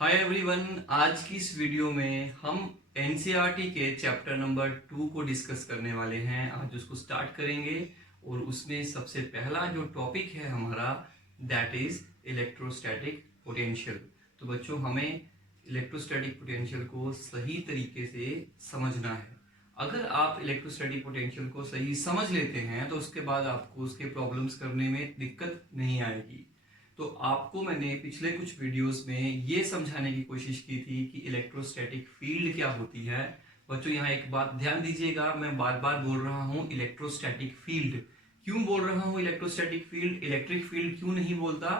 Hi everyone, आज की इस वीडियो में हम एनसीईआरटी के चैप्टर नंबर 2 को डिस्कस करने वाले हैं। आज उसको स्टार्ट करेंगे और उसमें सबसे पहला जो टॉपिक है हमारा दैट इज इलेक्ट्रोस्टैटिक पोटेंशियल। तो बच्चों, हमें इलेक्ट्रोस्टैटिक पोटेंशियल को सही तरीके से समझना है। अगर आप इलेक्ट्रोस्टैटिक पोटेंशियल को सही समझ लेते हैं तो उसके बाद आपको उसके प्रॉब्लम्स करने में दिक्कत नहीं आएगी। तो आपको मैंने पिछले कुछ वीडियोस में ये समझाने की कोशिश की थी कि इलेक्ट्रोस्टैटिक फील्ड क्या होती है। बच्चों, यहाँ एक बात ध्यान दीजिएगा, मैं बार बार बोल रहा हूँ इलेक्ट्रोस्टैटिक फील्ड। क्यों बोल रहा हूँ इलेक्ट्रोस्टैटिक फील्ड, इलेक्ट्रिक फील्ड क्यों नहीं बोलता?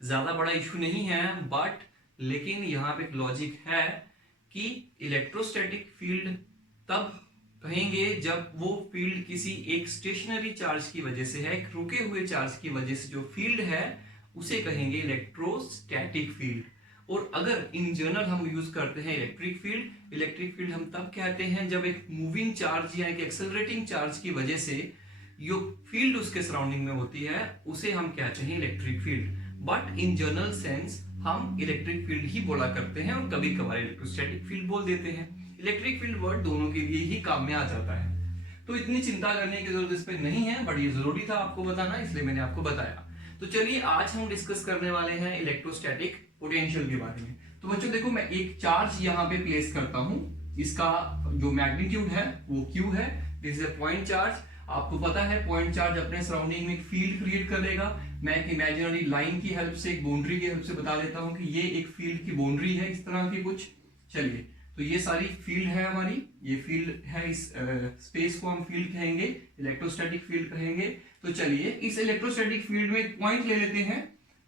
ज्यादा बड़ा इशू नहीं है, बट लेकिन यहाँ पे एक लॉजिक है कि इलेक्ट्रोस्टैटिक फील्ड तब कहेंगे जब वो फील्ड किसी एक स्टेशनरी चार्ज की वजह से है, एक रुके हुए चार्ज की वजह से जो फील्ड है उसे कहेंगे इलेक्ट्रोस्टैटिक फील्ड। और अगर इन जनरल हम यूज करते हैं इलेक्ट्रिक फील्ड हम तब कहते हैं जब एक मूविंग चार्ज या एक एक्सेलरेटिंग चार्ज की वजह से जो फील्ड उसके सराउंडिंग में होती है उसे हम कहते हैं electric field. But in general sense हम इलेक्ट्रिक फील्ड ही बोला करते हैं और कभी कभार इलेक्ट्रोस्टैटिक फील्ड बोल देते हैं। इलेक्ट्रिक फील्ड वर्ड दोनों के लिए ही काम में आ जाता है, तो इतनी चिंता करने की जरूरत इस पे नहीं है, बट ये जरूरी था आपको बताना, इसलिए मैंने आपको बताया। तो चलिए आज हम डिस्कस करने वाले हैं इलेक्ट्रोस्टैटिक पोटेंशियल के बारे में। तो बच्चों देखो, मैं एक चार्ज यहाँ पे प्लेस करता हूँ, इसका जो मैग्नीट्यूड है वो Q है, this is a point charge. आपको पता है पॉइंट चार्ज अपने सराउंडिंग में एक फील्ड क्रिएट कर लेगा। मैं एक इमेजिनरी लाइन की हेल्प से, एक बाउंड्री की हेल्प से बता देता हूँ कि ये एक फील्ड की बाउंड्री है, इस तरह की कुछ। चलिए, तो ये सारी फील्ड है हमारी, ये फील्ड है, इस स्पेस को हम फील्ड कहेंगे, इलेक्ट्रोस्टैटिक फील्ड कहेंगे। तो चलिए इस इलेक्ट्रोस्टैटिक फील्ड में एक पॉइंट ले लेते हैं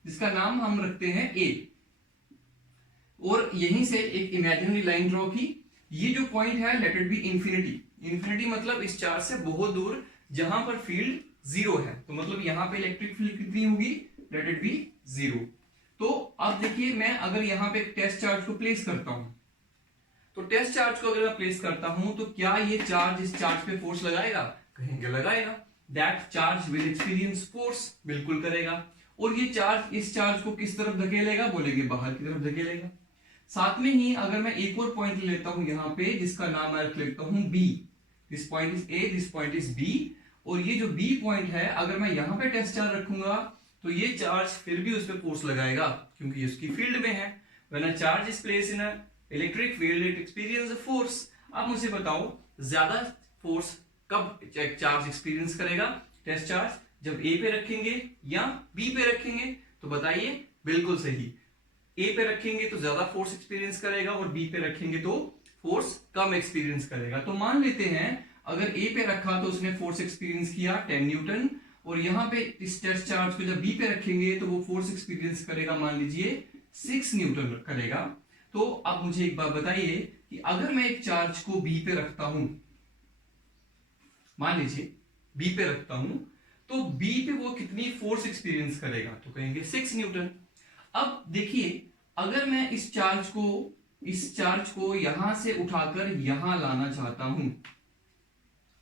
जिसका नाम हम रखते हैं ए, और यहीं से एक इमेजिनरी लाइन ड्रॉ की। ये जो पॉइंट है late it B infinity. Infinity मतलब इस चार्ज से बहुत दूर जहां पर फील्ड जीरो है, तो मतलब यहां पे इलेक्ट्रिक फील्ड कितनी होगी, लेट इट बी जीरो। तो अब देखिए, मैं अगर यहां पे एक टेस्ट चार्ज को प्लेस करता हूं, तो टेस्ट चार्ज को अगर मैं प्लेस करता हूं तो क्या ये चार्ज इस चार्ज पे फोर्स लगाएगा? कहेंगे लगाएगा। That charge will experience force, बिल्कुल करेगा। और ये चार्ज इस चार्ज को किस तरफ धकेलेगा? बोलेंगे बाहर की तरफ धकेलेगा। साथ में ही अगर मैं एक और पॉइंट लेता हूं यहाँ पे, जिसका नाम मैं रख लेता हूं B. This point is A, this point is B. और ये जो बी पॉइंट है, अगर मैं यहाँ पे टेस्ट चार्ज रखूंगा तो ये चार्ज फिर भी उस पर फोर्स लगाएगा क्योंकि ये उसकी फील्ड में है। When a charge is placed in a electric field it experience a force. अब मुझे बताओ, ज्यादा फोर्स कब चार्ज एक्सपीरियंस करेगा? टेस्ट चार्ज जब ए पे रखेंगे या बी पे रखेंगे? तो बताइए, बिल्कुल सही, ए पे रखेंगे तो ज्यादा फोर्स एक्सपीरियंस करेगा और बी पे रखेंगे तो फोर्स कम एक्सपीरियंस करेगा। तो मान लेते हैं अगर ए पे रखा तो उसने फोर्स एक्सपीरियंस किया 10 न्यूटन, और यहां पे इस टेस्ट चार्ज को जब बी पे रखेंगे तो वो फोर्स एक्सपीरियंस करेगा, मान लीजिए 6 न्यूटन करेगा। तो अब मुझे एक बात बताइए कि अगर मैं एक चार्ज को बी पे रखता हूं, मान लीजिए बी पे रखता हूं, तो बी पे वो कितनी फोर्स एक्सपीरियंस करेगा? तो कहेंगे 6 न्यूटन। अब देखिए, अगर मैं इस चार्ज को यहां से उठाकर यहां लाना चाहता हूं,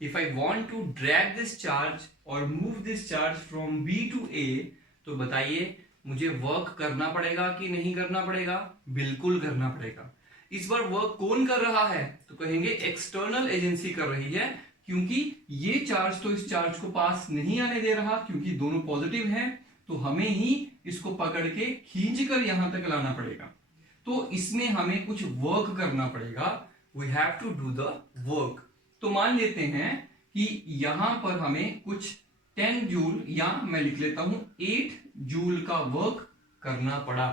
if I want to drag this charge और move this charge from B to A, तो बताइए मुझे वर्क करना पड़ेगा कि नहीं करना पड़ेगा? बिल्कुल करना पड़ेगा। इस बार वर्क कौन कर रहा है? तो कहेंगे एक्सटर्नल एजेंसी कर रही है, क्योंकि ये चार्ज तो इस चार्ज को पास नहीं आने दे रहा, क्योंकि दोनों पॉजिटिव हैं, तो हमें ही इसको पकड़ के खींचकर यहां तक लाना पड़ेगा। तो इसमें हमें कुछ वर्क करना पड़ेगा, we have to do the work. तो मान लेते हैं कि यहां पर हमें कुछ 10 जूल या मैं लिख लेता हूं 8 जूल का वर्क करना पड़ा।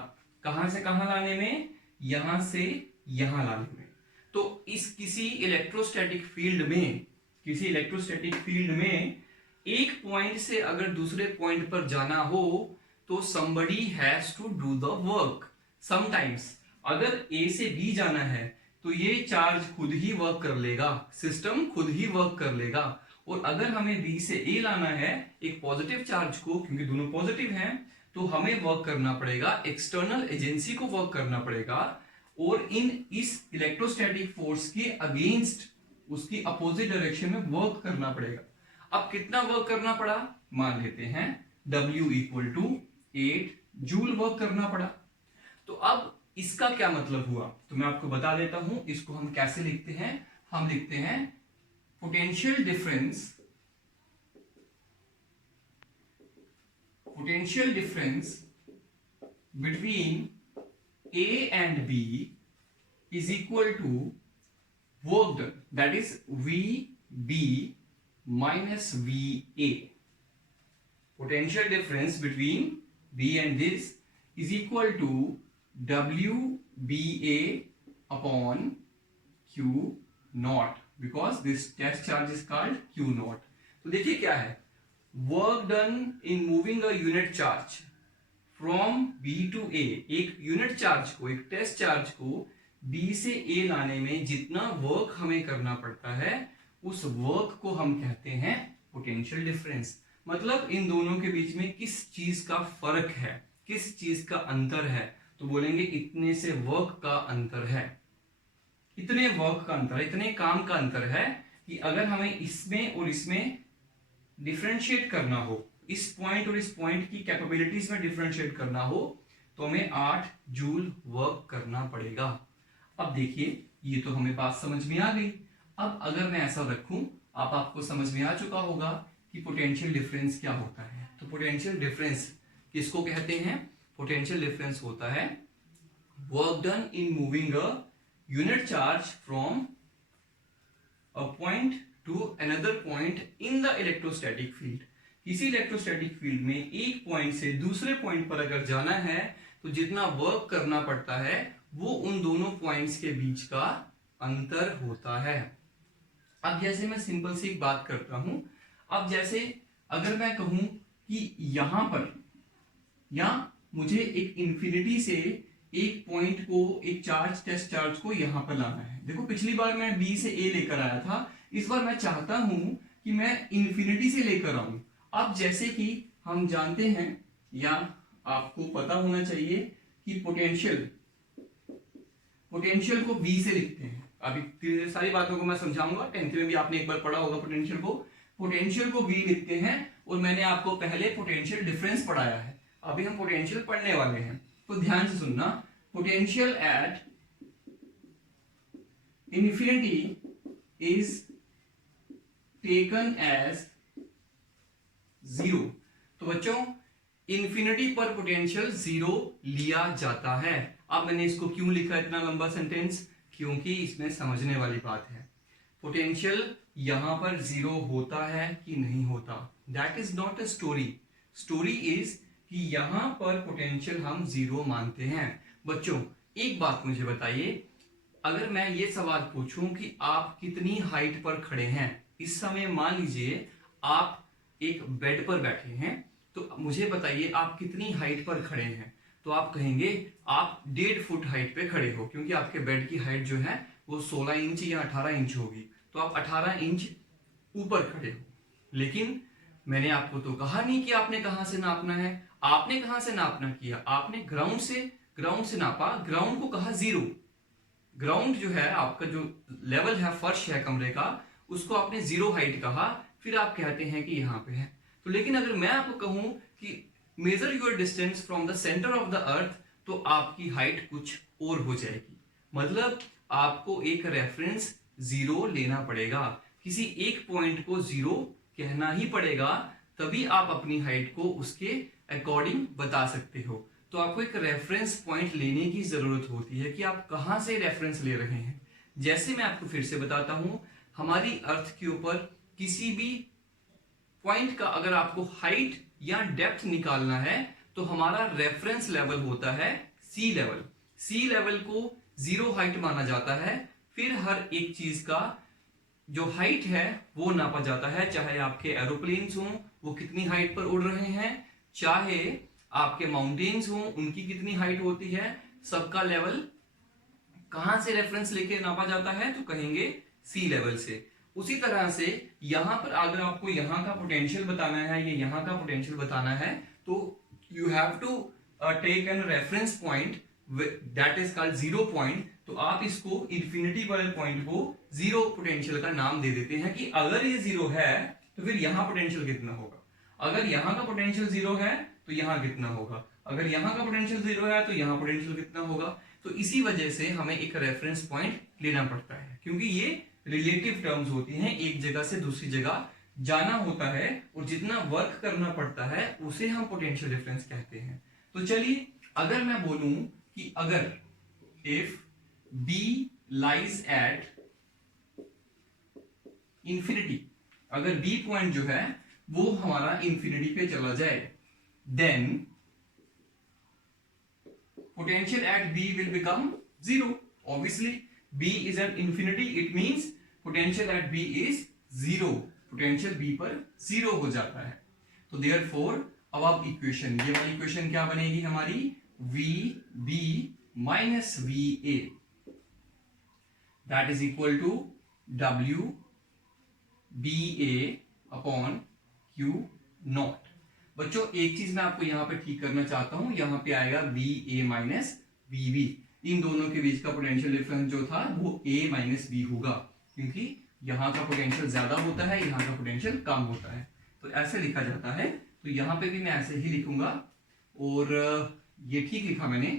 कहां से कहां लाने में? यहां से यहां लाने में। तो इस किसी इलेक्ट्रोस्टैटिक फील्ड में एक पॉइंट से अगर दूसरे पॉइंट पर जाना हो तो somebody has to do the work। Sometimes अगर ए से बी जाना है तो ये चार्ज खुद ही वर्क कर लेगा, सिस्टम खुद ही वर्क कर लेगा। और अगर हमें बी से ए लाना है एक पॉजिटिव चार्ज को, क्योंकि दोनों पॉजिटिव हैं, तो हमें वर्क करना पड़ेगा, एक्सटर्नल एजेंसी को वर्क करना पड़ेगा, और इस इलेक्ट्रोस्टैटिक फोर्स के अगेंस्ट, उसकी अपोजिट डायरेक्शन में वर्क करना पड़ेगा। अब कितना वर्क करना पड़ा? मान लेते हैं W = 8 जूल वर्क करना पड़ा। तो अब इसका क्या मतलब हुआ तो मैं आपको बता देता हूं। इसको हम कैसे लिखते हैं, हम लिखते हैं potential difference between A and B is equal to work done, that is VB minus VA. Potential difference between B and this is equal to WBA upon Q naught, because this test charge is called Q naught. तो देखिए क्या है, work done in moving a unit charge from B to A, एक unit charge को, एक test charge को B से A लाने में जितना वर्क हमें करना पड़ता है उस वर्क को हम कहते हैं पोटेंशियल डिफरेंस। मतलब इन दोनों के बीच में किस चीज का फर्क है, किस चीज का अंतर है, तो बोलेंगे इतने से वर्क का अंतर है, इतने वर्क का अंतर है, इतने काम का अंतर है कि अगर हमें इसमें और इसमें डिफरेंशिएट करना हो, इस पॉइंट और इस पॉइंट की कैपेबिलिटीज में डिफरेंशिएट करना हो तो हमें 8 जूल वर्क करना पड़ेगा। अब देखिए ये तो हमें बात समझ में आ गई। अब अगर मैं ऐसा रखूं, आपको समझ में आ चुका होगा कि पोटेंशियल डिफरेंस क्या होता है। तो पोटेंशियल डिफरेंस किसको कहते हैं, पोटेंशियल डिफरेंस होता है work done in moving a unit charge from a point two another point in the electrostatic field. किसी इलेक्ट्रोस्टैटिक फील्ड में एक पॉइंट से दूसरे पॉइंट पर अगर जाना है तो जितना वर्क करना पड़ता है वो उन दोनों पॉइंट्स के बीच का अंतर होता है। अब जैसे मैं सिंपल सी एक बात करता हूं, अब जैसे अगर मैं कहूं कि यहां पर या मुझे एक इंफिनिटी से एक पॉइंट को, एक चार्ज, टेस्ट चार्ज को यहां पर लाना है। देखो पिछली बार मैं B से A लेकर आया था, इस बार मैं चाहता हूं कि मैं इंफिनिटी से लेकर आऊं। अब जैसे कि हम जानते हैं या आपको पता होना चाहिए कि पोटेंशियल को V से लिखते हैं। अभी सारी बातों को मैं समझाऊंगा, 10th में भी आपने एक बार पढ़ा होगा पोटेंशियल को V लिखते हैं। और मैंने आपको पहले पोटेंशियल डिफरेंस पढ़ाया है, अभी हम पोटेंशियल पढ़ने वाले हैं। तो ध्यान से सुनना, potential at infinity is taken as 0। तो बच्चों इंफिनिटी पर पोटेंशियल 0 लिया जाता है। अब मैंने इसको क्यों लिखा इतना लंबा सेंटेंस, क्योंकि इसमें समझने वाली बात है। पोटेंशियल यहां पर 0 होता है कि नहीं होता, that is not a story. Story is कि यहां पर पोटेंशियल हम 0 मानते हैं। बच्चों एक बात मुझे बताइए, अगर मैं ये सवाल पूछूं कि आप कितनी हाइट पर खड़े हैं, इस समय मान लीजिए आप एक बेड पर बैठे हैं, तो मुझे बताइए आप कितनी हाइट पर खड़े हैं। तो आप कहेंगे आप 1.5 फुट हाइट पे खड़े हो, क्योंकि आपके बेड की हाइट जो है वो 16 इंच या 18 इंच होगी, तो आप 18 इंच ऊपर खड़े हो। लेकिन मैंने आपको तो कहा नहीं कि आपने कहां से नापना है। आपने कहां से नापना किया, आपने ग्राउंड से नापा, ग्राउंड को कहा 0। ग्राउंड जो है आपका, जो लेवल है, फर्श है कमरे का, उसको आपने 0 हाइट कहा, फिर आप कहते हैं कि यहां पे है। तो लेकिन अगर मैं आपको कहूं कि major your distance from the centre of the earth, तो आपकी हाइट कुछ और हो जाएगी। मतलब आपको एक रेफरेंस 0 लेना पड़ेगा, किसी एक पॉइंट को 0 कहना ही पड़ेगा, तभी आप अपनी हाइट को उसके अकॉर्डिंग बता सकते हो। तो आपको एक रेफरेंस पॉइंट लेने की जरूरत होती है कि आप कहां से रेफरेंस ले रहे हैं। जैसे मैं आपको फिर से बताता हूं, हमारी अर्थ के ऊपर किसी भी पॉइंट का अगर आपको हाइट या डेप्थ निकालना है तो हमारा रेफरेंस लेवल होता है सी लेवल। सी लेवल को 0 हाइट माना जाता है। फिर हर एक चीज का जो हाइट है वो नापा जाता है, चाहे आपके एरोप्लेन्स हों वो कितनी हाइट पर उड़ रहे हैं, चाहे आपके माउंटेन्स हों उनकी कितनी हाइट होती है, सबका लेवल कहां से रेफरेंस लेके नापा जाता है, तो कहेंगे सी लेवल से। उसी तरह से यहां पर अगर आपको यहां का पोटेंशियल बताना है या यहां का पोटेंशियल बताना है, तो you have to take an reference point that is called 0 point. तो आप इसको इंफिनिटी वाले पॉइंट को 0 पोटेंशियल का नाम दे देते हैं कि अगर ये 0 है तो फिर यहां पोटेंशियल कितना होगा, अगर यहां का पोटेंशियल 0 है तो यहां कितना होगा, अगर यहां का पोटेंशियल 0 है तो यहां पोटेंशियल कितना होगा। तो इसी वजह से हमें एक रेफरेंस पॉइंट लेना पड़ता है, क्योंकि ये रिलेटिव टर्म्स होती हैं, एक जगह से दूसरी जगह जाना होता है और जितना वर्क करना पड़ता है उसे हम पोटेंशियल डिफरेंस कहते हैं। तो चलिए, अगर मैं बोलूं कि अगर if B lies at infinity, अगर B पॉइंट जो है वो हमारा इंफिनिटी पे चला जाए, then potential at B will become 0. Obviously, B is at infinity, it means potential at B is 0. Potential B पर 0 हो जाता है। तो therefore, अब आप इक्वेशन, ये वाली इक्वेशन क्या बनेगी हमारी, VB minus VA, that is equal to WBA upon Q naught। बच्चों एक चीज मैं आपको यहां पे ठीक करना चाहता हूं, यहां पे आएगा VA माइनस VB, इन दोनों के बीच का पोटेंशियल डिफरेंस जो था वो A माइनस B होगा, क्योंकि यहां का पोटेंशियल ज्यादा होता है, यहां का पोटेंशियल कम होता है, तो ऐसे लिखा जाता है। तो यहां पे भी मैं ऐसे ही लिखूंगा, और ये ठीक लिखा मैंने,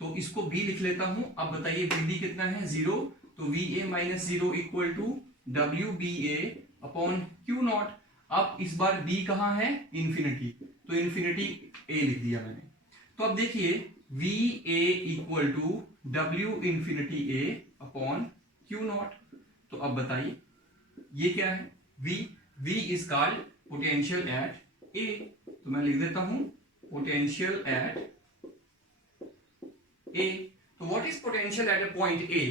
तो इसको B लिख लेता हूं। अब बताइए VB कितना है, 0, तो VA minus 0 equal to WBA upon Q naught. अब इस बार B कहां है, इंफिनिटी, तो इंफिनिटी A लिख दिया मैंने। तो अब देखिए VA equal to W infinity A upon Q naught. तो अब बताइए ये क्या है, V is called potential at A, तो मैं लिख देता हूं पोटेंशियल एट A। तो what is potential at a point A?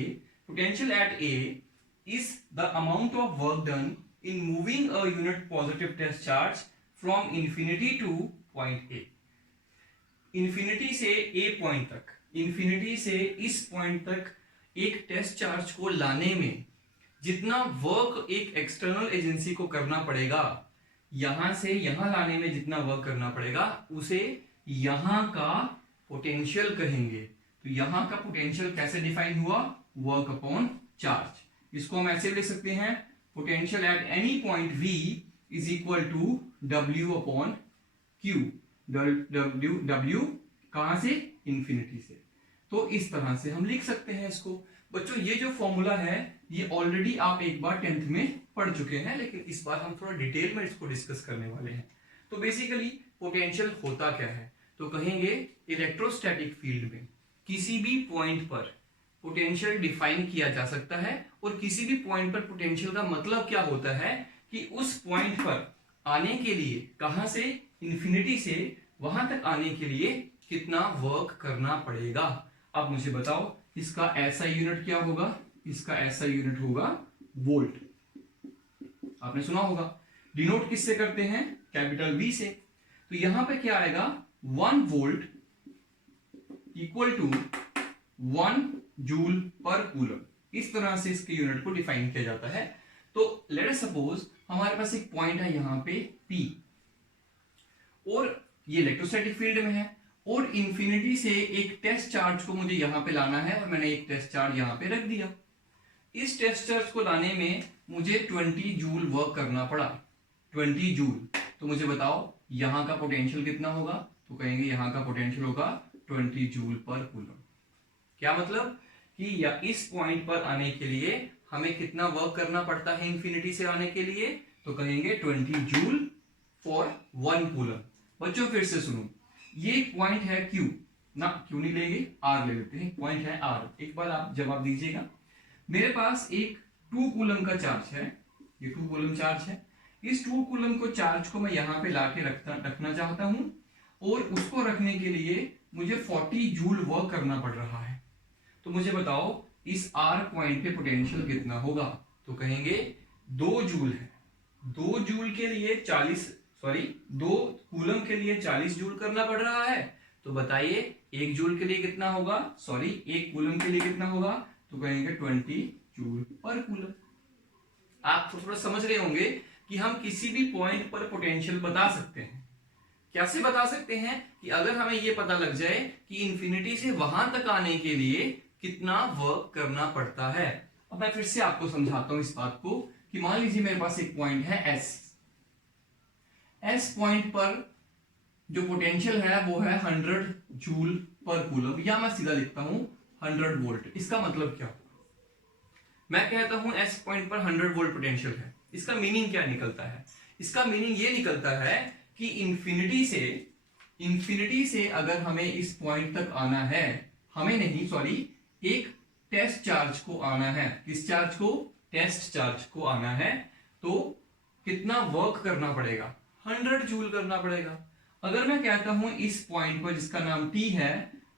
Potential at A is the amount of work done in moving a unit positive test charge from infinity to point A। Infinity से A point तक, infinity से इस point तक एक test charge को लाने में जितना वर्क एक एक्सटर्नल एजेंसी को करना पड़ेगा, यहां से यहां लाने में जितना वर्क करना पड़ेगा, उसे यहां का पोटेंशियल कहेंगे। तो यहां का पोटेंशियल कैसे डिफाइन हुआ, वर्क अपॉन चार्ज। इसको हम ऐसे लिख सकते हैं, potential at any point V is equal to W upon Q। W कहां से, इंफिनिटी से। तो इस तरह से हम लिख सकते हैं इसको। बच्चों ये जो फॉर्मूला है ये ऑलरेडी आप एक बार 10th में पढ़ चुके हैं, लेकिन इस बार हम थोड़ा डिटेल में इसको डिस्कस करने वाले हैं। तो बेसिकली पोटेंशियल होता क्या है, तो कहेंगे इलेक्ट्रोस्टैटिक फील्ड में किसी भी पॉइंट पर पोटेंशियल डिफाइन किया जा सकता है, और किसी भी पॉइंट पर पोटेंशियल का मतलब क्या होता है कि उस पॉइंट पर आने के लिए, कहां से, इंफिनिटी से वहां तक आने के लिए कितना वर्क करना पड़ेगा। अब मुझे बताओ इसका ऐसा यूनिट क्या होगा, इसका ऐसा यूनिट होगा वोल्ट। आपने सुना होगा, डिनोट किससे करते हैं, कैपिटल V से। तो यहां पे क्या आएगा, 1 volt equal to 1 joule per coulomb. इस तरह से इसके यूनिट को डिफाइन किया जाता है। तो लेट अस सपोज हमारे पास एक पॉइंट है यहां पे P, और ये इलेक्ट्रोस्टैटिक फील्ड में है, और इंफिनिटी से एक टेस्ट चार्ज को मुझे यहां पे लाना है, और मैंने एक टेस्ट चार्ज यहां पे रख दिया। इस टेस्ट चार्ज को लाने में मुझे 20 जूल वर्क करना पड़ा, 20 जूल। तो मुझे बताओ यहां का पोटेंशियल कितना होगा, तो कहेंगे यहां का पोटेंशियल होगा 20 जूल पर कूलम। क्या मतलब कि या इस पॉइंट पर आने के लिए हमें कितना वर्क करना पड़ता है इंफिनिटी से आने के लिए, तो कहेंगे 20 जूल फॉर 1 कूलम। बच्चों फिर से सुनो, ये पॉइंट है Q ना, Q नहीं लेंगे, R ले लेते हैं। पॉइंट है R, एक बार आप जवाब दीजिएगा। मेरे पास एक 2 कूलम का चार्ज है, ये 2 कूलम चार्ज है। इस 2 कूलम को चार्ज को मैं यहां पे लाके रखना चाहता हूं, और उसको रखने के लिए मुझे 40 जूल वर्क करना पड़ रहा है। तो मुझे बताओ इस R पॉइंट पे पोटेंशियल कितना होगा, तो कहेंगे 2 जूल है। 2 जूल के लिए 2 कूलम के लिए 40 जूल करना पड़ रहा है। तो बताइए 1 जूल के लिए कितना होगा, 1 कूलम के लिए कितना होगा, तो कहेंगे 20 जूल पर कूलम। आप थोड़ा समझ रहे होंगे कि हम किसी भी पॉइंट पर पोटेंशियल बता सकते हैं। कैसे बता सकते हैं, कि अगर हमें यह पता लग जाए कि इंफिनिटी से वहां तक आने के लिए कितना वर्क करना पड़ता है। अब मैं फिर से आपको समझाता हूं इस बात को, कि मान लीजिए मेरे पास एक पॉइंट है S पॉइंट पर जो पोटेंशियल है वो है 100 जूल पर कूलम, या मैं सीधा लिखता हूं 100 वोल्ट। इसका मतलब क्या हुआ? मैं कहता हूं एस पॉइंट पर 100 वोल्ट पोटेंशियल है। इसका मीनिंग क्या निकलता है? इसका मीनिंग ये निकलता है कि इंफिनिटी से अगर हमें इस पॉइंट तक आना है, हमें नहीं, सॉरी, एक टेस्ट चार्ज को आना है। किस चार्ज को? टेस्ट चार्ज को आना है। तो कितना वर्क करना पड़ेगा? 100 जूल करना पड़ेगा। अगर मैं कहता हूं इस पॉइंट पर जिसका नाम टी है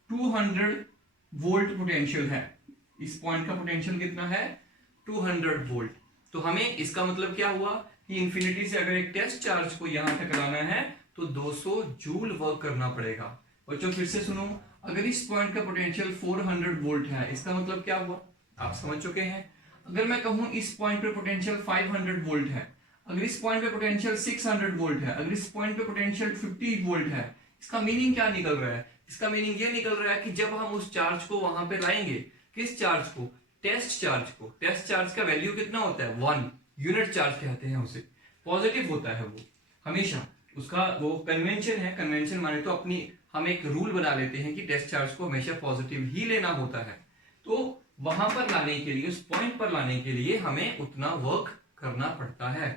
200 वोल्ट पोटेंशियल है, इस पॉइंट का पोटेंशियल कितना है? 200 वोल्ट। तो हमें इसका मतलब क्या हुआ कि इंफिनिटी से अगर एक टेस्ट चार्ज को यहां तक लाना है तो 200 जूल वर्क करना पड़ेगा। बच्चों फिर से सुनो, अगर इस पॉइंट का पोटेंशियल 400 वोल्ट है, इसका मतलब क्या हुआ? आप समझ चुके हैं। अगर मैं कहूं इस पॉइंट पे पोटेंशियल 500 वोल्ट है, अगर इस पॉइंट पे पोटेंशियल 600 वोल्ट है, अगर इस पॉइंट पे पोटेंशियल 50 वोल्ट है, इसका मीनिंग क्या निकल रहा है? इसका मीनिंग ये निकल रहा है कि जब हम उस चार्ज को वहां पे लाएंगे, किस चार्ज को? टेस्ट चार्ज को। टेस्ट चार्ज का वैल्यू कितना होता है? 1 यूनिट चार्ज कहते हैं उसे। पॉजिटिव होता है वो हमेशा, उसका वो कन्वेंशन है। कन्वेंशन माने तो अपनी हम एक रूल बना लेते हैं कि टेस्ट चार्ज को हमेशा पॉजिटिव ही लेना होता है। तो वहां पर लाने के लिए, उस पॉइंट पर लाने के लिए हमें उतना वर्क करना पड़ता है।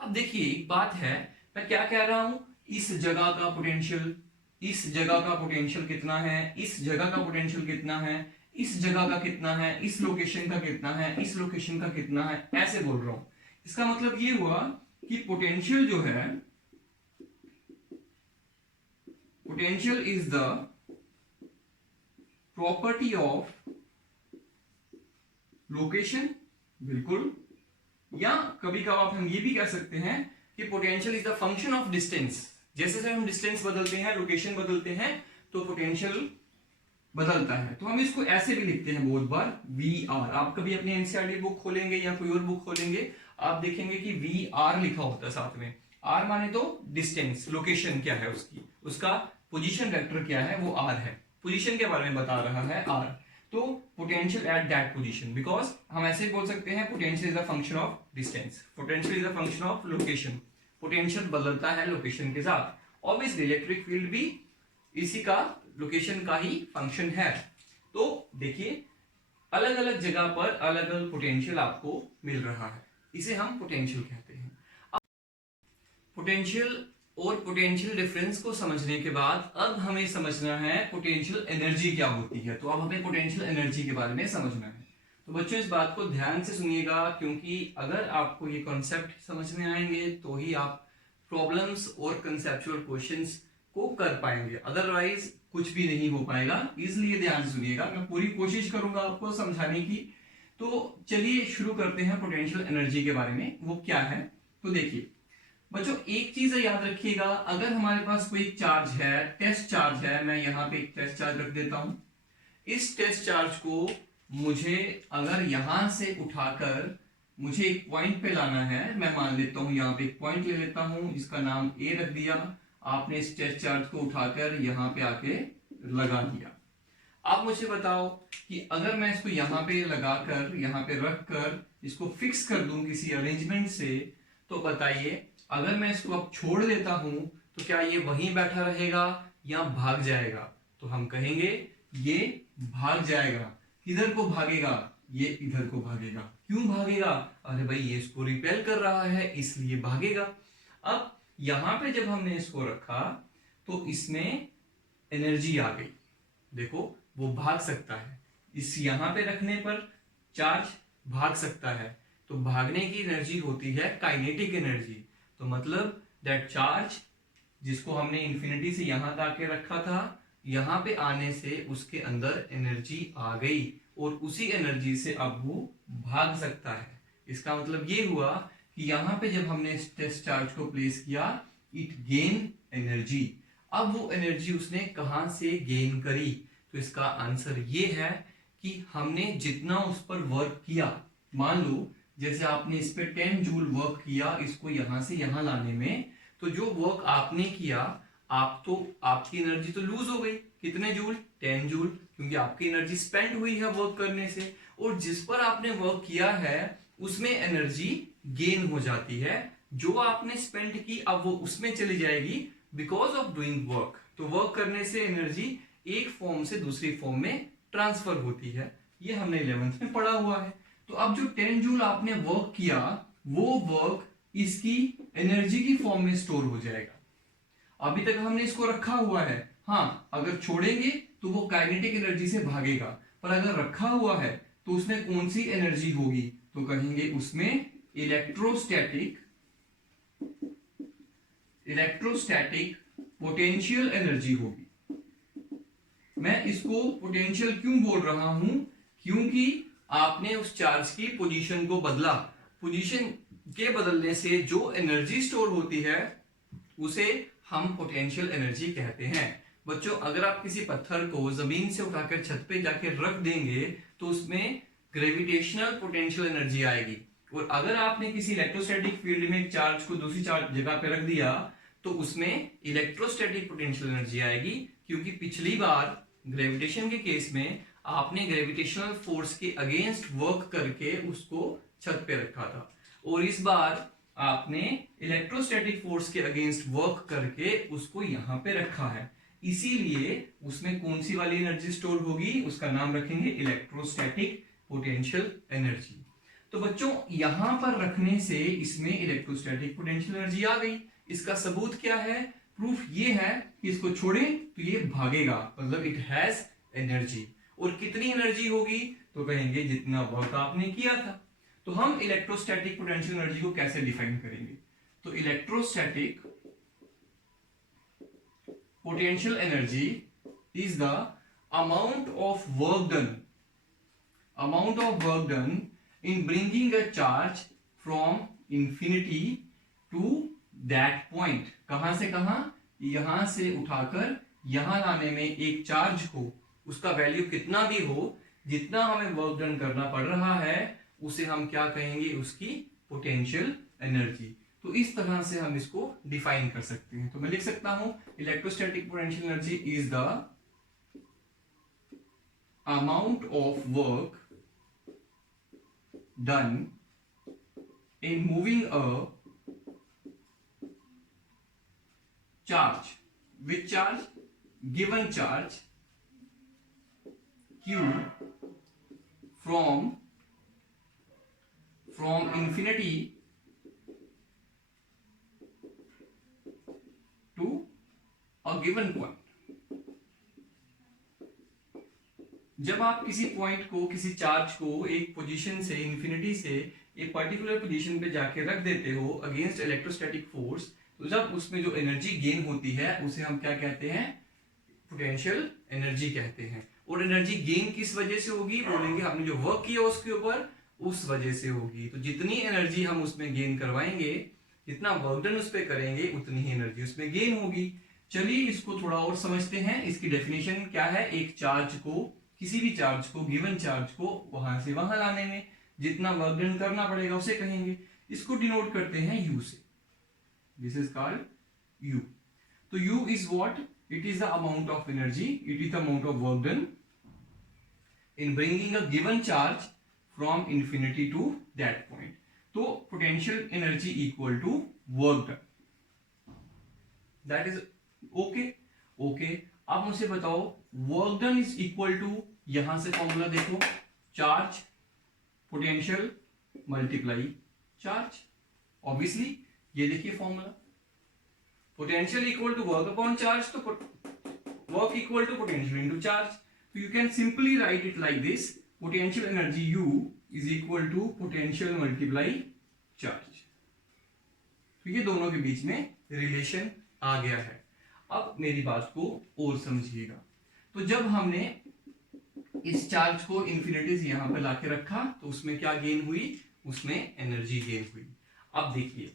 अब देखिए एक बात है, मैं क्या कह रहा हूं, इस जगह का पोटेंशियल, इस जगह का पोटेंशियल कितना है, इस जगह का पोटेंशियल कितना है, इस जगह का कितना है, इस लोकेशन का कितना है, इस लोकेशन का कितना है, ऐसे बोल रहा हूं। इसका मतलब ये हुआ कि पोटेंशियल जो है, potential is the property of location, बिल्कुल, या कभी कभार हम ये भी कह सकते हैं कि potential is the function of distance. जैसे जैसे हम डिस्टेंस बदलते हैं, लोकेशन बदलते हैं, तो पोटेंशियल बदलता है। तो हम इसको ऐसे भी लिखते हैं बहुत बार, वी आर। आप कभी अपनी एनसीईआरटी बुक खोलेंगे या कोई और बुक खोलेंगे, आप देखेंगे कि वी आर लिखा होता है साथ में। आर माने तो डिस्टेंस, लोकेशन क्या है उसकी, उसका पोजीशन वेक्टर क्या है, वो आर है। पोजीशन के बारे में बता रहा है आर। तो potential at that position, because हम ऐसे बोल सकते हैं potential is the function of distance, potential is the function of location. Potential बदलता है लोकेशन के साथ। ऑब्वियसली इलेक्ट्रिक फील्ड भी इसी का, लोकेशन का ही फंक्शन है। तो देखिए अलग अलग जगह पर अलग अलग पोटेंशियल आपको मिल रहा है, इसे हम पोटेंशियल कहते हैं। अब पोटेंशियल और पोटेंशियल डिफरेंस को समझने के बाद अब हमें समझना है पोटेंशियल एनर्जी क्या होती है। तो अब हमें पोटेंशियल एनर्जी के बारे में समझना है। तो बच्चों इस बात को ध्यान से सुनिएगा, क्योंकि अगर आपको ये कॉन्सेप्ट समझ में आएंगे तो ही आप प्रॉब्लम्स और कंसेप्चुअल क्वेश्चंस को कर पाएंगे, अदरवाइज कुछ भी नहीं हो पाएगा। इसलिए ध्यान से सुनिएगा, मैं पूरी कोशिश करूंगा आपको समझाने की। तो चलिए शुरू करते हैं पोटेंशियल एनर्जी के बारे में, वो क्या है। तो देखिए बच्चों एक चीज याद रखिएगा, अगर हमारे पास कोई चार्ज है, टेस्ट चार्ज है, मैं यहाँ पे एक टेस्ट चार्ज रख देता हूं। इस टेस्ट चार्ज को मुझे अगर यहां से उठाकर मुझे एक पॉइंट पे लाना है, मैं मान लेता हूं यहाँ पे एक पॉइंट ले लेता हूं, इसका नाम ए रख दिया। आपने इस टेस्ट चार्ज को उठाकर यहाँ पे आके लगा दिया। अब मुझे बताओ कि अगर मैं इसको यहाँ पे लगाकर, यहाँ पे रख कर इसको फिक्स कर दूं किसी अरेंजमेंट से, तो बताइए अगर मैं इसको अब छोड़ देता हूं तो क्या ये वहीं बैठा रहेगा या भाग जाएगा? तो हम कहेंगे ये भाग जाएगा। किधर को भागेगा? ये इधर को भागेगा। क्यों भागेगा? अरे भाई ये इसको रिपेल कर रहा है इसलिए भागेगा। अब यहां पे जब हमने इसको रखा तो इसमें एनर्जी आ गई, देखो वो भाग सकता है। इस यहां पे रखने पर चार्ज भाग सकता है, तो भागने की एनर्जी होती है काइनेटिक एनर्जी। तो मतलब दैट चार्ज जिसको हमने इंफिनिटी से यहां तक आके रखा था, यहां पे आने से उसके अंदर एनर्जी आ गई और उसी एनर्जी से अब वो भाग सकता है। इसका मतलब ये हुआ कि यहां पे जब हमने इस टेस्ट चार्ज को प्लेस किया, इट गेन एनर्जी। अब वो एनर्जी उसने कहां से गेन करी? तो इसका आंसर ये है कि हमने जितना उस पर वर्क किया, मान लो जैसे आपने इस पे 10 जूल वर्क किया इसको यहां से यहां लाने में, तो जो वर्क आपने किया, आपकी एनर्जी तो लूज हो गई। कितने जूल? 10 जूल, क्योंकि आपकी एनर्जी स्पेंड हुई है वर्क करने से। और जिस पर आपने वर्क किया है उसमें एनर्जी गेन हो जाती है, जो आपने स्पेंड की अब वो उसमें चली जाएगी बिकॉज ऑफ डूइंग वर्क। तो वर्क करने से एनर्जी एक फॉर्म से दूसरी फॉर्म में ट्रांसफर होती है। ये हमने 11th में पढ़ा हुआ है। तो अब जो 10 जूल आपने वर्क किया, वो वर्क इसकी एनर्जी की फॉर्म में स्टोर हो जाएगा। अभी तक हमने इसको रखा हुआ है। हाँ, अगर छोड़ेंगे तो वो काइनेटिक एनर्जी से भागेगा, पर अगर रखा हुआ है तो उसमें कौन सी एनर्जी होगी? तो कहेंगे उसमें इलेक्ट्रोस्टैटिक पोटेंशियल एनर्जी होगी। मैं इसको पोटेंशियल क्यों बोल रहा हूं? क्योंकि आपने उस चार्ज की पोजीशन को बदला। पोजीशन के बदलने से जो एनर्जी स्टोर होती है उसे हम पोटेंशियल एनर्जी कहते हैं। बच्चों, अगर आप किसी पत्थर को जमीन से उठाकर छत पे जाके रख देंगे तो उसमें ग्रेविटेशनल पोटेंशियल एनर्जी आएगी। और अगर आपने किसी इलेक्ट्रोस्टैटिक फील्ड में एक चार्ज को दूसरी चार्ज जगह पे रख दिया तो उसमें इलेक्ट्रोस्टैटिक पोटेंशियल एनर्जी आएगी, क्योंकि पिछली बार ग्रेविटेशन के केस में आपने ग्रेविटेशनल फोर्स के अगेंस्ट वर्क करके उसको छत पे रखा था, और इस बार आपने इलेक्ट्रोस्टैटिक फोर्स के अगेंस्ट वर्क करके उसको यहां पे रखा है। इसीलिए उसमें कौन सी वाली एनर्जी स्टोर होगी? उसका नाम रखेंगे इलेक्ट्रोस्टैटिक पोटेंशियल एनर्जी। तो बच्चों, यहां पर रखने से इसमें इलेक्ट्रोस्टैटिक पोटेंशियल एनर्जी आ गई। इसका सबूत क्या है? प्रूफ ये है कि इसको छोड़े तो ये भागेगा, मतलब इट हैज एनर्जी। और कितनी एनर्जी होगी? तो कहेंगे जितना वर्क आपने किया था। तो हम इलेक्ट्रोस्टैटिक पोटेंशियल एनर्जी को कैसे डिफाइन करेंगे? तो electrostatic potential energy is the amount of work done in bringing a charge from infinity to that point। कहां से कहां? यहां से उठाकर यहां लाने में एक चार्ज को, उसका वैल्यू कितना भी हो, जितना हमें वर्क डन करना पड़ रहा है उसे हम क्या कहेंगे? उसकी पोटेंशियल एनर्जी। तो इस तरह से हम इसको डिफाइन कर सकते हैं। तो मैं लिख सकता हूं electrostatic potential energy is the amount of work done in moving a charge, which charge? Given charge q from infinity to a given point। जब आप किसी पॉइंट को, किसी चार्ज को एक पोजीशन से, इंफिनिटी से एक पर्टिकुलर पोजीशन पे जाके रख देते हो अगेंस्ट इलेक्ट्रोस्टैटिक फोर्स, तो जब उसमें जो एनर्जी गेन होती है उसे हम क्या कहते हैं? पोटेंशियल एनर्जी कहते हैं। और एनर्जी गेन किस वजह से होगी? बोलेंगे हमने जो वर्क किया उसके ऊपर, उस वजह से होगी। तो जितनी एनर्जी हम उसमें गेन करवाएंगे, जितना वर्क डन उस पर करेंगे, उतनी ही एनर्जी उसमें गेन होगी। चलिए इसको थोड़ा और समझते हैं। इसकी डेफिनेशन क्या है? एक चार्ज को, किसी भी चार्ज को, गिवन चार्ज को वहां से वहां लाने में जितना वर्क डन करना पड़ेगा उसे कहेंगे। इसको डिनोट करते हैं यू से। This is called U. तो U is what? It is the amount of energy, it is the amount of work done in bringing a given charge from infinity to that point. तो potential energy equal to work done. That is okay. अब मुझे बताओ, work done is equal to, यहां से formula देखो, charge potential multiply charge. Obviously ये देखिए formula, potential equal to work upon charge, तो work equal to potential into charge. तो you can simply write it like this, potential energy U is equal to potential multiply charge. तो ये दोनों के बीच में relation आ गया है। अब मेरी बात को और समझिएगा। तो जब हमने इस चार्ज को इंफिनिटी से यहां पर लाके रखा तो उसमें क्या गेन हुई? उसमें एनर्जी गेन हुई। अब देखिए,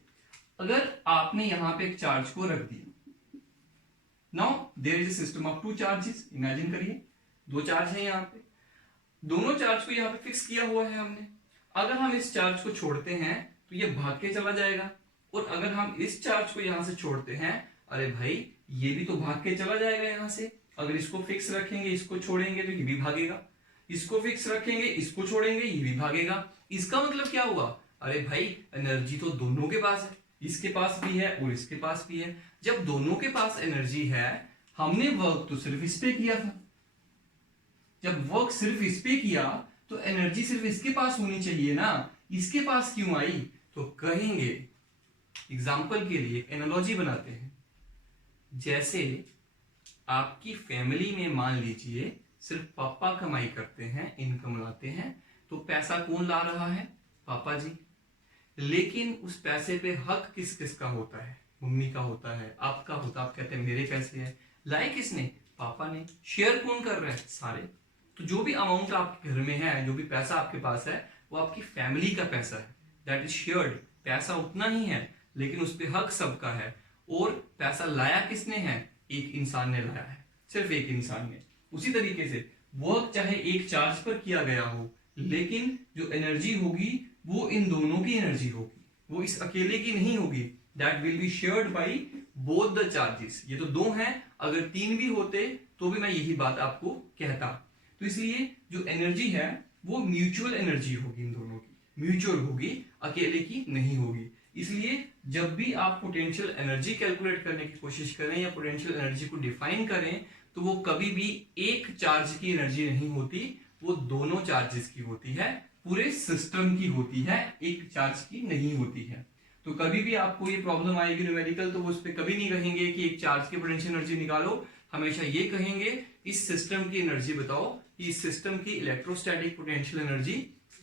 अगर आपने यहां पे एक चार्ज को रख दिया, now there is a system of two charges. Imagine करिए दो चार्ज हैं यहां पे, दोनों चार्ज को यहां पे फिक्स किया हुआ है हमने। अगर हम इस चार्ज को छोड़ते हैं तो ये भाग के चला जाएगा, और अगर हम इस चार्ज को यहां से छोड़ते हैं, अरे भाई ये भी तो भाग के चला जाएगा यहां से। अगर इसको फिक्स रखेंगे, इसको छोड़ेंगे तो ये भी भागेगा, इसको फिक्स रखेंगे, इसको छोड़ेंगे, ये भी भागेगा। इसका मतलब क्या हुआ? अरे भाई एनर्जी तो दोनों के पास है, इसके पास भी है और इसके पास भी है। जब दोनों के पास एनर्जी है, हमने वर्क तो सिर्फ इस पे किया था, जब वर्क सिर्फ इस पे किया तो एनर्जी सिर्फ इसके पास होनी चाहिए ना, इसके पास क्यों आई? तो कहेंगे, एग्जाम्पल के लिए एनालॉजी बनाते हैं। जैसे आपकी फैमिली में मान लीजिए सिर्फ पापा कमाई करते हैं, इनकम लाते हैं, तो पैसा कौन ला रहा है? पापा जी। लेकिन उस पैसे पे हक किस किस का होता है? मम्मी का होता है, आपका होता है। आप कहते हैं मेरे पैसे हैं, लाए किसने? पापा ने। शेयर कौन कर रहा है? सारे। तो जो भी अमाउंट आपके घर में है, जो भी पैसा आपके पास है, वो आपकी फैमिली का पैसा है, दैट इज शेयर्ड। पैसा उतना ही है लेकिन उस पर हक सबका है। और पैसा लाया किसने है? एक इंसान ने लाया है, सिर्फ एक इंसान ने। उसी तरीके से वर्क चाहे एक चार्ज पर किया गया हो, लेकिन जो एनर्जी होगी वो इन दोनों की एनर्जी होगी, वो इस अकेले की नहीं होगी। That will be shared by both the charges. ये तो दो हैं, अगर तीन भी होते तो भी मैं यही बात आपको कहता। तो इसलिए जो एनर्जी है वो म्यूचुअल एनर्जी होगी, इन दोनों की म्यूचुअल होगी, अकेले की नहीं होगी। इसलिए जब भी आप पोटेंशियल एनर्जी कैलकुलेट करने की कोशिश करें या पोटेंशियल एनर्जी को डिफाइन करें, तो वो कभी भी एक चार्ज की एनर्जी नहीं होती, वो दोनों चार्जेस की होती है, पूरे सिस्टम की होती है, एक चार्ज की नहीं होती है। तो कभी भी आपको ये प्रॉब्लम आएगी न्यूमेरिकल, तो वो उस पर कभी नहीं कहेंगे कि एक चार्ज की पोटेंशियल एनर्जी निकालो, हमेशा ये कहेंगे इस सिस्टम की एनर्जी बताओ कि इस सिस्टम की इलेक्ट्रोस्टैटिक पोटेंशियल एनर्जी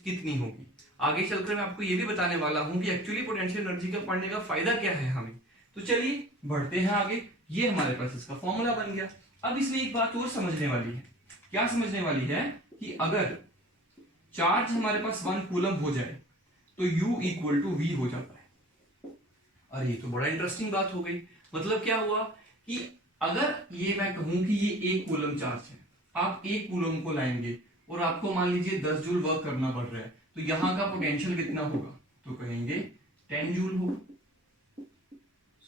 कितनी होगी। आगे चलकर मैं आपको ये भी बताने वाला हूं कि एक्चुअली पोटेंशियल एनर्जी का पढ़ने का फायदा क्या है हमें। तो चलिए बढ़ते हैं आगे। ये हमारे पास इसका फॉर्मूला बन गया। अब इसमें एक बात और समझने वाली है। क्या समझने वाली है? कि अगर चार्ज हमारे पास 1 कूलम हो जाए तो U इक्वल टू V हो जाता है। अरे ये तो बड़ा इंटरेस्टिंग बात हो गई। मतलब क्या हुआ कि अगर ये मैं कहूं कि ये 1 कूलम चार्ज है, आप 1 कूलम को लाएंगे और आपको मान लीजिए 10 जूल वर्क करना पड़ रहा है, तो यहां का पोटेंशियल कितना होगा? तो कहेंगे 10 जूल होगा,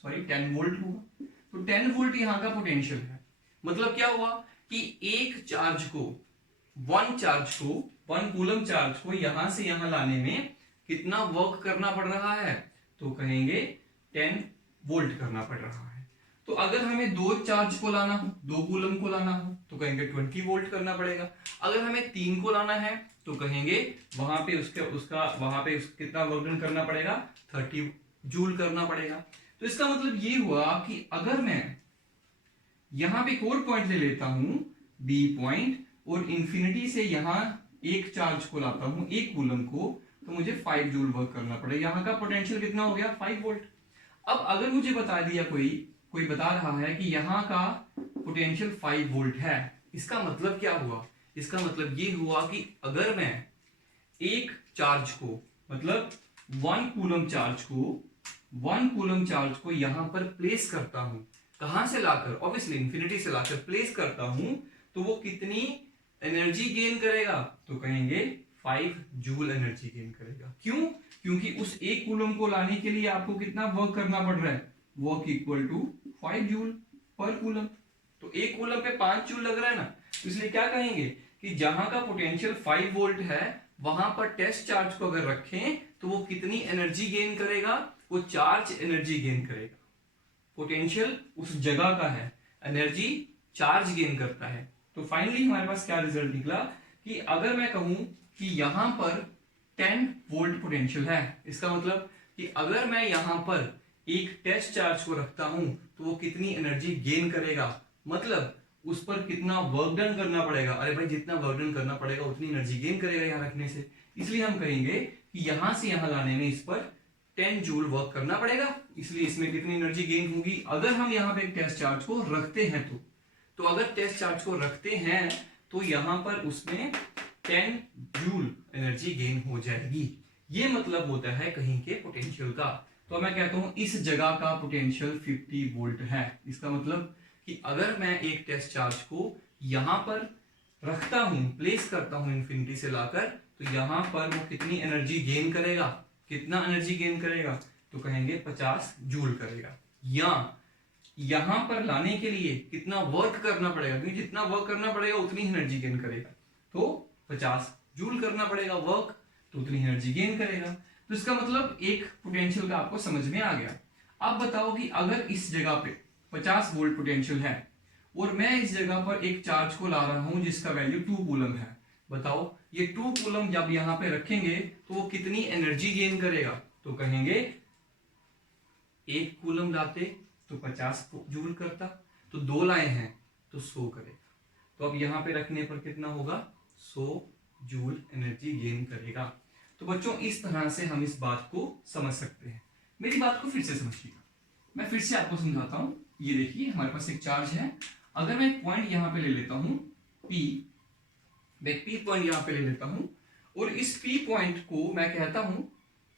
सॉरी 10 वोल्ट होगा। तो 10 वोल्ट यहां का पोटेंशियल है। मतलब क्या हुआ कि एक चार्ज को 1 कूलम चार्ज को यहां से यहां लाने में कितना वर्क करना पड़ रहा है? तो कहेंगे 10 वोल्ट करना पड़ रहा है। तो अगर हमें 2 चार्ज को लाना हो, 2 कूलम को लाना हो, तो कहेंगे 20 वोल्ट करना पड़ेगा। अगर हमें 3 को लाना है तो कहेंगे वहां पे वहां पे कितना वर्क डन करना पड़ेगा? 30 जूल करना पड़ेगा। तो इसका मतलब ये हुआ कि अगर मैं यहां पे एक और पॉइंट ले लेता हूं, बी पॉइंट, और इंफिनिटी से यहां एक चार्ज को लाता हूं, 1 कूलम को, तो मुझे 5 जूल वर्क करना पड़ेगा। यहां का पोटेंशियल कितना हो गया? 5 वोल्ट। अब अगर मुझे बता दिया कोई बता रहा है कि यहां का पोटेंशियल 5 वोल्ट है, इसका मतलब क्या हुआ? इसका मतलब ये हुआ कि अगर मैं एक चार्ज को, मतलब 1 कूलम चार्ज को यहां पर प्लेस करता हूं, कहां से लाकर? ऑब्वियसली इंफिनिटी से लाकर प्लेस करता हूं, तो वो कितनी एनर्जी गेन करेगा? तो कहेंगे 5 जूल एनर्जी गेन करेगा। क्यों? क्योंकि उस 1 कूलम को लाने के लिए आपको कितना वर्क करना पड़ रहा है? Work equal to 5 joule per coulomb. तो 1 कूलम पे 5 जूल लग रहा है ना, तो इसलिए क्या कहेंगे कि जहां का पोटेंशियल 5 वोल्ट है, वहां पर टेस्ट चार्ज को अगर रखें तो वो कितनी एनर्जी गेन करेगा? वो चार्ज एनर्जी गेन करेगा। पोटेंशियल उस जगह का है, एनर्जी चार्ज गेन करता है। तो फाइनली हमारे पास क्या रिजल्ट निकला कि अगर मैं कहूं कि यहां पर 10 वोल्ट पोटेंशियल है, इसका मतलब कि अगर मैं यहां पर एक टेस्ट चार्ज को रखता हूं तो वो कितनी एनर्जी गेन करेगा, मतलब उस पर कितना वर्क डन करना पड़ेगा। अरे भाई जितना वर्क डन करना पड़ेगा उतनी एनर्जी गेन करेगा यहां रखने से। इसलिए हम कहेंगे कि यहां से यहां लाने में इस पर 10 जूल वर्क करना पड़ेगा। इसलिए इसमें कितनी एनर्जी गेन होगी अगर हम यहां पे एक टेस्ट चार्ज को रखते हैं तो अगर टेस्ट चार्ज को रखते हैं तो यहां पर उसमें 10 जूल एनर्जी गेन हो जाएगी। ये मतलब होता है कहीं के पोटेंशियल का। तो मैं कहता हूं इस जगह का पोटेंशियल 50 वोल्ट है। इसका मतलब कि अगर मैं एक टेस्ट चार्ज को यहां पर रखता हूं, प्लेस करता हूं इंफिनिटी से लाकर, तो यहां पर वो कितनी एनर्जी गेन करेगा? कितना एनर्जी गेन करेगा? तो कहेंगे 50 जूल करेगा। या यहां पर लाने के लिए कितना वर्क करना पड़ेगा? क्योंकि जितना वर्क करना पड़ेगा उतनी एनर्जी गेन करेगा। तो 50 जूल करना पड़ेगा वर्क, तो उतनी एनर्जी गेन करेगा। तो इसका मतलब एक पोटेंशियल का आपको समझ में आ गया। अब बताओ कि अगर इस जगह पे 50 वोल्ट पोटेंशियल है और मैं इस जगह पर एक चार्ज को ला रहा हूं जिसका वैल्यू 2 कूलम है। बताओ ये 2 कूलम जब यहां पे रखेंगे तो वो कितनी एनर्जी गेन करेगा? तो कहेंगे 1 कूलम लाते तो 50 जूल करता, तो 2 लाए हैं तो 100 करेगा। तो अब यहां पे रखने पर कितना होगा? 100 जूल एनर्जी गेन करेगा। तो बच्चों इस तरह से हम इस बात को समझ सकते हैं। मेरी बात को फिर से समझिएगा, मैं फिर से आपको समझाता हूं। ये देखिए हमारे पास एक चार्ज है, अगर मैं एक पॉइंट यहां पे ले लेता हूं P, मैं P पॉइंट यहां पे ले लेता हूं और इस P पॉइंट को मैं कहता हूं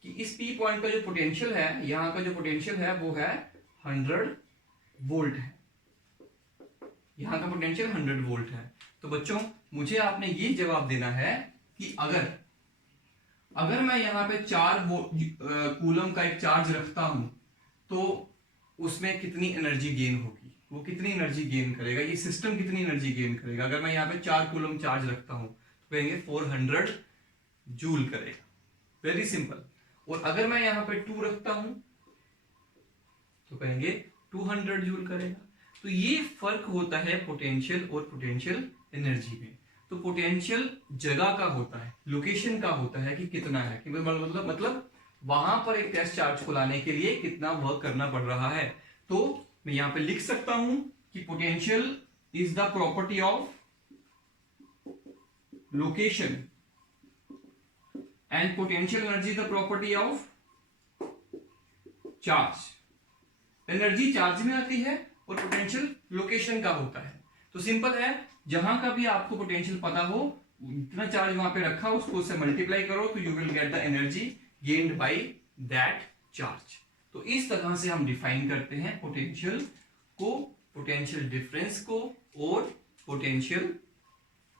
कि इस P पॉइंट का जो पोटेंशियल है, यहां का जो पोटेंशियल है वो है 100 वोल्ट है। यहां का पोटेंशियल 100 वोल्ट है। तो बच्चों मुझे आपने ये जवाब देना है कि अगर मैं यहां पे 4 कूलम का एक चार्ज रखता हूं तो उसमें कितनी एनर्जी गेन होगी, वो कितनी एनर्जी गेन करेगा, ये सिस्टम कितनी एनर्जी गेन करेगा। अगर मैं यहाँ पे 4 कूलम चार्ज रखता हूं तो कहेंगे 400 जूल करेगा। Very simple. और अगर मैं यहाँ पे 2 रखता हूं तो कहेंगे 200 जूल करेगा। तो ये फर्क होता है पोटेंशियल और पोटेंशियल एनर्जी में। तो पोटेंशियल जगह का होता है, लोकेशन का होता है कि कितना है, कि मतलब वहां पर एक टेस्ट चार्ज को लाने के लिए कितना वर्क करना पड़ रहा है। तो मैं यहां पे लिख सकता हूं कि potential is the property of location and potential energy the property of charge. Energy charge में आती है और पोटेंशियल लोकेशन का होता है। तो सिंपल है, जहां का भी आपको पोटेंशियल पता हो, इतना चार्ज वहां पे रखा उसको उससे मल्टीप्लाई करो तो you will get the energy gained by that charge. तो इस तरह से हम डिफाइन करते हैं पोटेंशियल को, पोटेंशियल डिफरेंस को और पोटेंशियल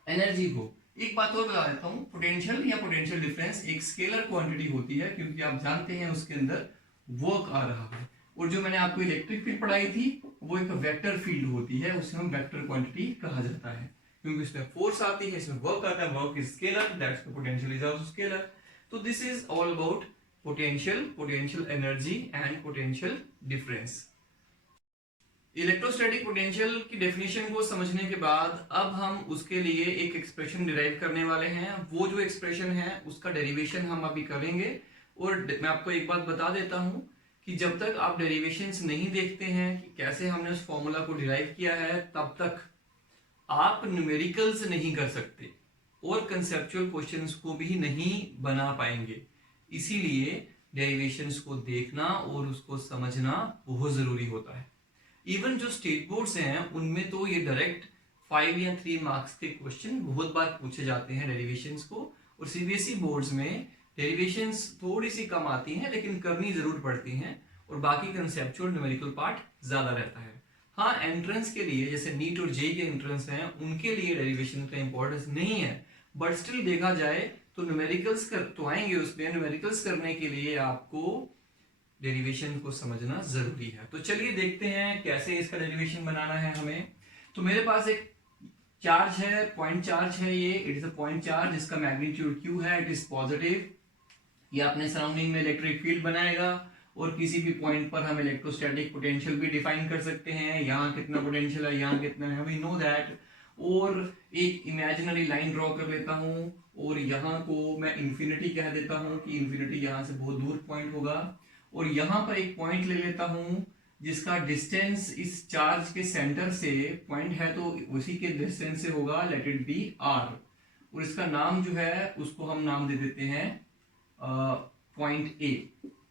एनर्जी को। एक बात और बता देता हूं, पोटेंशियल या पोटेंशियल डिफरेंस एक स्केलर क्वांटिटी होती है, क्योंकि आप जानते हैं उसके अंदर वर्क आ रहा है। और जो मैंने आपको इलेक्ट्रिक फील्ड पढ़ाई थी वो एक वेक्टर फील्ड होती है, उसे हम वेक्टर क्वांटिटी कहा जाता है, क्योंकि इसमें फोर्स आती है, इसमें वर्क आता है, work is scalar, that's the potential is also scalar. तो this is all about potential, potential energy and potential difference. Electrostatic potential की डेफिनेशन को समझने के बाद अब हम उसके लिए एक एक्सप्रेशन डिराइव करने वाले हैं। वो जो एक्सप्रेशन है उसका डेरिवेशन हम अभी करेंगे। और मैं आपको एक बात बता देता हूं कि जब तक आप डेरिवेशंस नहीं देखते हैं कि कैसे हमने उस फॉर्मूला को डिराइव किया है, तब तक आप न्यूमेरिकल्स नहीं कर सकते और कंसेप्चुअल क्वेश्चंस को भी नहीं बना पाएंगे। इसीलिए डेरिवेशंस को देखना और उसको समझना बहुत जरूरी होता है। इवन जो स्टेट बोर्ड्स हैं उनमें तो ये डायरेक्ट 5 या 3 मार्क्स के क्वेश्चन बहुत बार पूछे जाते हैं डेरिवेशंस को। और सीबीएसई बोर्ड्स में डेरिवेशंस थोड़ी सी कम आती हैं लेकिन करनी जरूर पड़ती हैं, और बाकी कंसेप्चुअल न्यूमेरिकल पार्ट ज्यादा रहता है। हाँ, एंट्रेंस के लिए जैसे नीट और जेईई के एंट्रेंस हैं उनके लिए डेरिवेशन का इंपॉर्टेंस नहीं है, बट स्टिल देखा जाए तो न्यूमेरिकल्स तो आएंगे उसमें। न्यूमेरिकल्स करने के लिए आपको डेरिवेशन को समझना जरूरी है। तो चलिए देखते हैं कैसे इसका डेरिवेशन बनाना है हमें। तो मेरे पास एक चार्ज है, पॉइंट चार्ज है, ये it is a point charge, इसका मैग्नीट्यूड Q है, इट इज पॉजिटिव। ये अपने सराउंडिंग में इलेक्ट्रिक फील्ड बनाएगा और किसी भी पॉइंट पर हम इलेक्ट्रोस्टैटिक पोटेंशियल भी डिफाइन कर सकते हैं। यहाँ कितना पोटेंशियल है, यहाँ कितना है, वी नो दैट। और एक इमेजिनरी लाइन ड्रॉ कर लेता हूँ और यहाँ को मैं इंफिनिटी कह देता हूँ कि इंफिनिटी यहाँ से बहुत दूर पॉइंट होगा। और यहाँ पर एक पॉइंट ले लेता हूँ जिसका डिस्टेंस इस चार्ज के सेंटर से, पॉइंट है तो उसी के डिस्टेंस से होगा, लेट इट बी r। और इसका नाम जो है उसको हम नाम दे देते हैं पॉइंट A।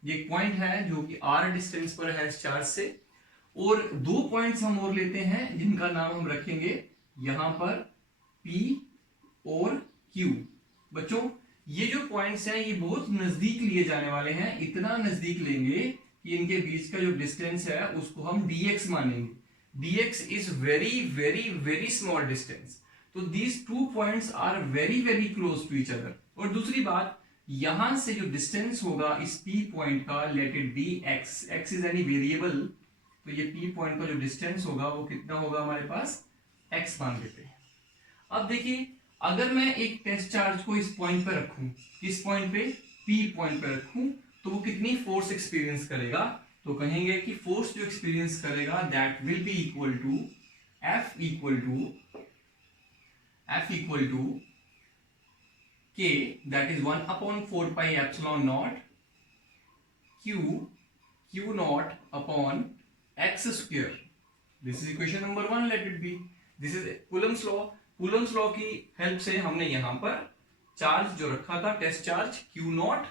ये पॉइंट है जो कि r डिस्टेंस पर है इस चार्ज से। और 2 पॉइंट्स हम और लेते हैं जिनका नाम हम रखेंगे यहां पर P और Q। बच्चों ये जो पॉइंट्स हैं ये बहुत नजदीक लिए जाने वाले हैं, इतना नजदीक लेंगे कि इनके बीच का जो डिस्टेंस है उसको हम dx मानेंगे। dx is very very very small distance. तो these 2 points are very very close to each other. और दूसरी बात, यहां से जो डिस्टेंस होगा इस P पॉइंट का, late it B x, x is any variable, तो ये P पॉइंट का जो डिस्टेंस होगा वो कितना होगा हमारे पास, x मान लेते हैं। अब देखिए अगर मैं एक टेस्ट चार्ज को इस पॉइंट पे रखूं, किस पॉइंट पे, P पॉइंट पे रखूं, तो वो कितनी फोर्स एक्सपीरियंस करेगा। तो कहेंगे कि फोर्स जो एक्सपीरियंस करेगा that will be equal to F equal to K, that is 1 upon 4 pi epsilon naught Q naught upon x square. This is equation number 1. Let it be. This is Coulomb's law. Coulomb's law की help से हमने यहाँ पर charge जो रखा था, test charge Q not,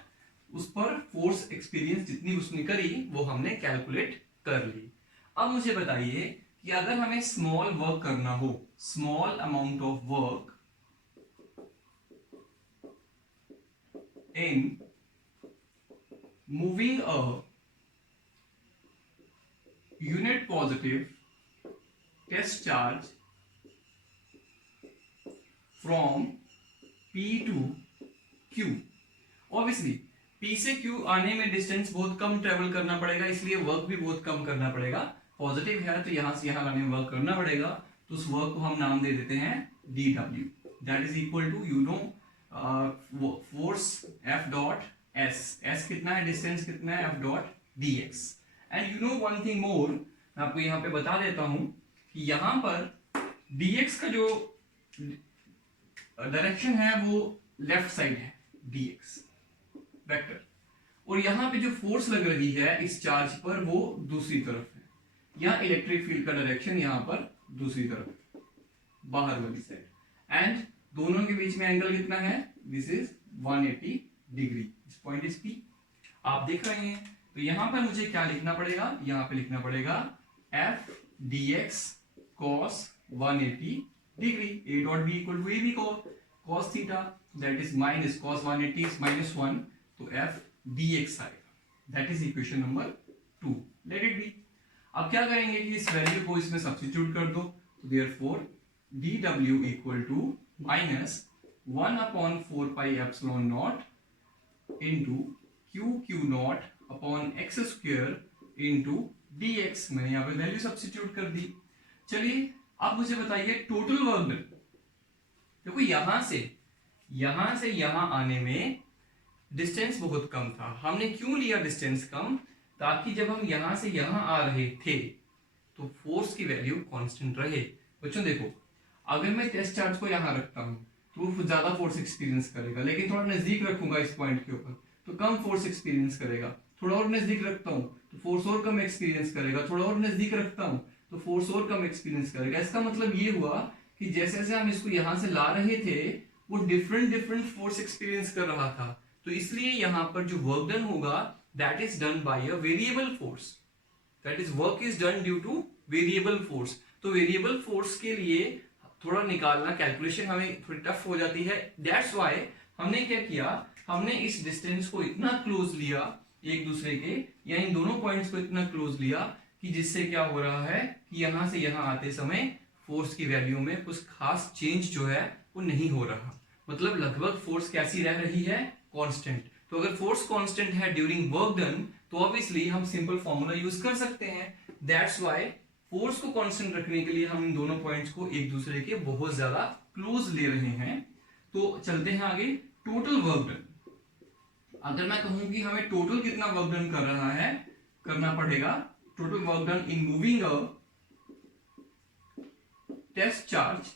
उस पर फोर्स एक्सपीरियंस जितनी उसने करी वो हमने कैलकुलेट कर ली. अब मुझे बताइए कि अगर हमें स्मॉल वर्क करना हो, small amount of work in moving a unit positive test charge from P to Q. Obviously P से Q आने में डिस्टेंस बहुत कम ट्रेवल करना पड़ेगा, इसलिए वर्क भी बहुत कम करना पड़ेगा. पॉजिटिव है तो यहां से यहां लाने में वर्क करना पड़ेगा, तो उस वर्क को हम नाम दे देते हैं dW. That is equal to, you know, force F dot S. S कितना है, डिस्टेंस कितना है, F dot dx. And you know one thing more, मैं आपको यहाँ पे बता देता हूं कि यहाँ पर dx का जो डायरेक्शन है वो लेफ्ट साइड है, dx वेक्टर, और यहाँ पे जो फोर्स लग रही है इस चार्ज पर वो दूसरी तरफ है. यहाँ इलेक्ट्रिक फील्ड का डायरेक्शन यहाँ पर दूसरी तरफ, बाहर वाली साइड. एंड दोनों के बीच में एंगल कितना है, this is 180 degree. This point is P. आप देख रहे हैं, तो यहां पर मुझे क्या लिखना पड़ेगा, यहां पे लिखना पड़ेगा F dx cos 180 degree. A dot B equal to AB cos theta, that is minus cos 180 is -1, तो F dx आएगा. That is equation number 2. Let it be. अब क्या करेंगे कि इस वैल्यू को इसमें सब्स्टिट्यूट कर दो, तो therefore dW equal to minus 1 upon 4 pi epsilon naught into Q naught upon x square into dx. मैंने यहाँ पे वैल्यू सब्स्टिट्यूट कर दी. चलिए अब मुझे बताइए टोटल वर्क डन. देखो यहां से यहां आने में डिस्टेंस बहुत कम था. हमने क्यों लिया डिस्टेंस कम, ताकि जब हम यहां से यहां आ रहे थे तो फोर्स की वैल्यू कांस्टेंट रहे. बच्चों देखो, अगर मैं टेस्ट चार्ज को यहां रखता हूं तो वो ज्यादा फोर्स एक्सपीरियंस करेगा, लेकिन थोड़ा नजदीक रखूंगा इस पॉइंट के ऊपर तो कम फोर्स एक्सपीरियंस करेगा. थोड़ा और नजदीक रखता हूं तो फोर्स और कम एक्सपीरियंस करेगा. थोड़ा और नजदीक रखता हूं तो फोर्स और कम एक्सपीरियंस करेगा. इसका मतलब ये हुआ कि जैसे जैसे हम इसको यहां से ला रहे थे वो डिफरेंट फोर्स एक्सपीरियंस कर रहा था. तो इसलिए यहां पर जो वर्क डन होगा that is done by a variable force. That is work is done due two variable force. तो वेरिएबल फोर्स के लिए थोड़ा निकालना, कैलकुलेशन हमें थोड़ी टफ हो जाती है. दैट्स व्हाई हमने क्या किया, हमने इस डिस्टेंस को इतना क्लोज लिया एक दूसरे के, या इन दोनों पॉइंट्स को इतना क्लोज लिया कि जिससे क्या हो रहा है कि यहां से यहां आते समय फोर्स की वैल्यू में कुछ खास चेंज जो है वो नहीं हो रहा. मतलब लगभग फोर्स कैसी रह रही है, कांस्टेंट. तो अगर फोर्स कांस्टेंट है ड्यूरिंग वर्क डन तो ऑब्वियसली हम सिंपल फॉर्मूला यूज कर सकते हैं. दैट्स व्हाई फोर्स को कांस्टेंट रखने के लिए हम इन दोनों पॉइंट्स को एक दूसरे के बहुत ज्यादा क्लोज ले रहे हैं. तो चलते हैं आगे. टोटल वर्क डन, अगर मैं कहूं कि हमें टोटल कितना वर्क डन कर रहा है, करना पड़ेगा total work done in moving a test charge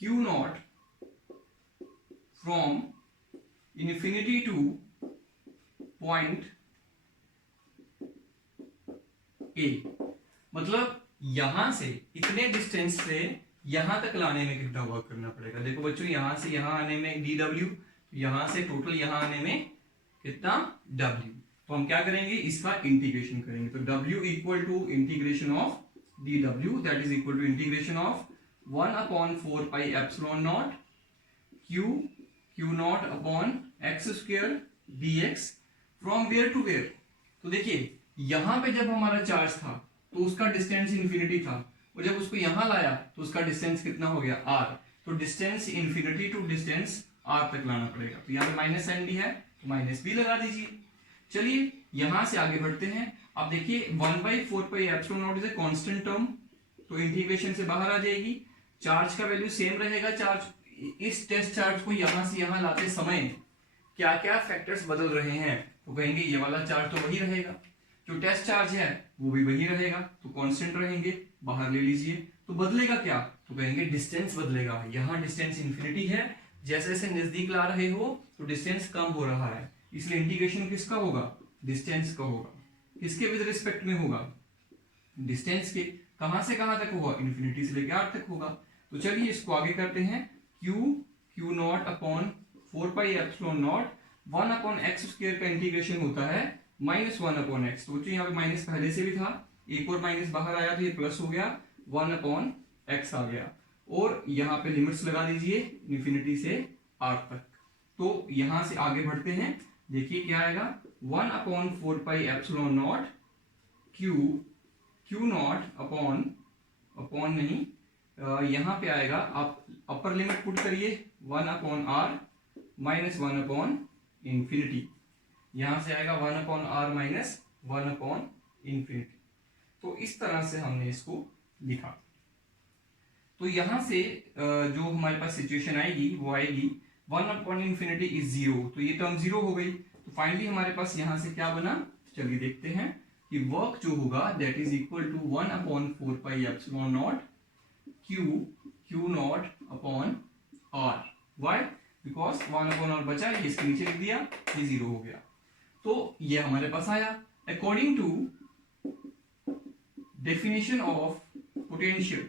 Q naught from infinity to point A. मतलब यहां से इतने डिस्टेंस से यहां तक लाने में कितना वर्क करना पड़ेगा. देखो बच्चों, यहां से यहां आने में dW, यहां से टोटल यहां आने में कितना W. तो हम क्या करेंगे, इसका इंटीग्रेशन करेंगे. तो W equal to integration of dW, that is equal to integration of 1 upon 4 pi epsilon naught Q naught upon x square dx from where to where. तो देखिए यहां पे जब हमारा चार्ज था तो उसका डिस्टेंस इन्फिनिटी था, और जब उसको यहां लाया तो उसका डिस्टेंस कितना हो गया, r. तो distance infinity to distance r तक लाना पड़ेगा. तो यहाँ पे माइनस साइन भी है तो माइनस भी लगा दीजिए. चलिए यहां से आगे बढ़ते हैं. अब देखिए 1/4 pi epsilon not is a constant term, तो इंटीग्रेशन से बाहर आ जाएगी. चार्ज का वैल्यू सेम रहेगा. चार्ज, इस टेस्ट चार्ज को यहां से यहां लाते समय क्या क्या फैक्टर्स बदल रहे हैं, तो कहेंगे ये वाला चार्ज तो वही रहेगा. जो टेस्ट चार्ज है वो भी वही रहेगा, तो कांस्टेंट रहेंगे, बाहर ले लीजिए। तो बदलेगा क्या, तो कहेंगे डिस्टेंस बदलेगा। यहाँ डिस्टेंस इंफिनिटी है, जैसे जैसे नजदीक ला रहे हो तो डिस्टेंस कम हो रहा है, इसलिए इंटीग्रेशन किसका होगा, डिस्टेंस का होगा। किसके विद रिस्पेक्ट में होगा, डिस्टेंस के। कहां से कहां तक होगा, इंफिनिटी से लेकर आर तक होगा। तो चलिए इसको आगे करते हैं। Q naught upon 4 pi epsilon not 1 upon x square का इंटीग्रेशन होता है -1 अपॉन एक्स। तो बच्चों यहाँ पे माइनस पहले से भी था, एक और माइनस बाहर आया तो ये प्लस हो गया, 1 अपॉन एक्स आ गया। और यहाँ पे लिमिट्स लगा दीजिए इंफिनिटी से आर तक। तो यहां से आगे बढ़ते हैं, देखिए क्या आएगा, 1 upon 4 pi epsilon naught Q naught upon नहीं, यहां पे आएगा, आप अपर लिमिट पुट करिए 1 upon R minus 1 upon infinity. यहां से आएगा 1 upon R minus 1 upon infinity. तो इस तरह से हमने इसको लिखा। तो यहां से जो हमारे पास सिचुएशन आएगी वो आएगी 1 अपॉन इंफिनिटी इज 0, तो ये टर्म 0 हो गई। तो फाइनली हमारे पास यहां से क्या बना, चलिए देखते हैं कि वर्क जो होगा that is equal to 1 upon 4 pi epsilon naught Q naught upon R. Why, because 1 upon R बचा, ये इसके नीचे लिख दिया, ये 0 हो गया। तो ये हमारे पास आया। According to definition of potential,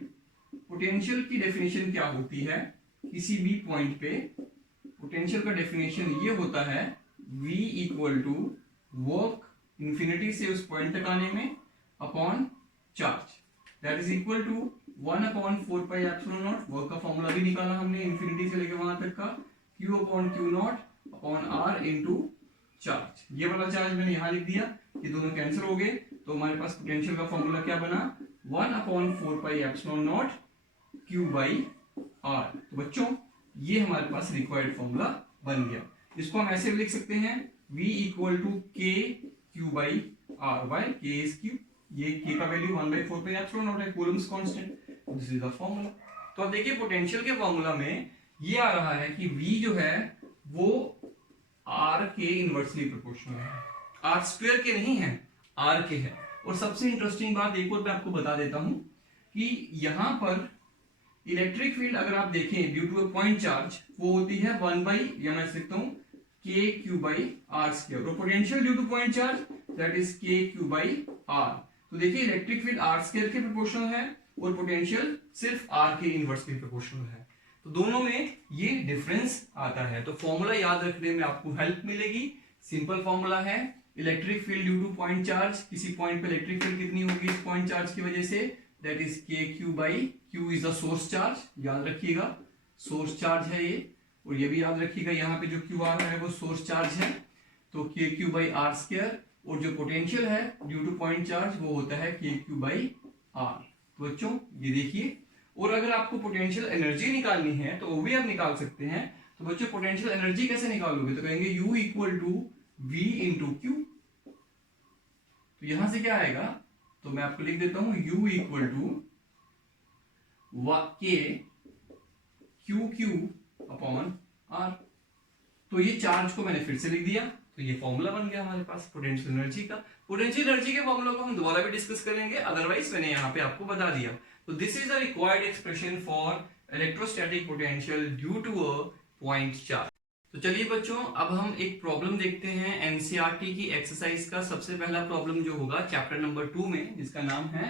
potential की डेफिनेशन क्या होती है, किसी भी पॉइंट पे पोटेंशियल का डेफिनेशन ये होता है V equal to work infinity से उस पॉइंट तक आने में upon charge, that is equal to 1 upon 4 pi epsilon naught. Work का फॉर्मूला भी निकाला हमने इंफिनिटी से लेकर वहां तक का, Q upon Q naught upon R into charge. ये वाला चार्ज मैंने यहां लिख दिया, ये दोनों कैंसिल हो गए। तो हमारे पास पोटेंशियल का फॉर्मूला क्या बना, 1 upon 4 pi epsilon naught Q by R। तो बच्चों ये हमारे पास रिक्वायर्ड फॉर्मूला बन गया। इसको हम ऐसे भी लिख सकते हैं, V equal to K Q by R, why K is Q, ये K का वैल्यू 1/4 पाई एप्सिलॉन नॉट है, coulomb's constant, this is the formula. तो अब देखिए पोटेंशियल के फॉर्मूला में ये आ रहा है कि V जो है वो R के इनवर्सली प्रोपोर्शनल है, R स्क्वायर के नहीं है, R के है। और सबसे इंटरेस्टिंग बात एक और मैं आपको बता देता हूं कि यहां पर इलेक्ट्रिक फील्ड अगर आप देखें due to a point charge वो होती है 1 बाई, या मैं लिखता हूं K Q by R square, और potential due to point charge that is K Q by R। तो देखिए इलेक्ट्रिक फील्ड R स्क्वायर के प्रोपोर्शनल है और पोटेंशियल सिर्फ R के इनवर्सली प्रोपोर्शनल है। तो दोनों में ये डिफरेंस आता है। तो फॉर्मूला याद रखने में आपको हेल्प मिलेगी। सिंपल फॉर्मूला है, electric field due to point charge, किसी पॉइंट पे इलेक्ट्रिक फील्ड कितनी होगी इस पॉइंट चार्ज की वजह से, that is K Q by Q is the source charge, याद रखिएगा सोर्स चार्ज है ये। और ये भी याद रखिएगा यहाँ पे जो Q आ रहा है वो सोर्स चार्ज है, तो K Q by R square. और जो पोटेंशियल है ड्यू टू पॉइंट चार्ज वो होता है K Q बाई R। तो बच्चों ये देखिए, और अगर आपको पोटेंशियल एनर्जी निकालनी है तो वो भी आप निकाल सकते हैं। तो बच्चों पोटेंशियल एनर्जी कैसे निकालोगे, तो कहेंगे U equal to V into Q। तो यहां से क्या आएगा, तो मैं आपको लिख देता हूं U equal to K Q upon R। तो ये चार्ज को मैंने फिर से लिख दिया, तो ये फॉर्मूला बन गया हमारे पास पोटेंशियल एनर्जी का। पोटेंशियल एनर्जी के फॉर्मूला को हम दोबारा भी डिस्कस करेंगे, अदरवाइज मैंने यहाँ पे आपको बता दिया। तो this is the required expression for electrostatic potential due to a point charge. तो चलिए बच्चों अब हम एक प्रॉब्लम देखते हैं एनसीईआरटी की एक्सरसाइज का। सबसे पहला प्रॉब्लम जो होगा चैप्टर नंबर 2 में, जिसका नाम है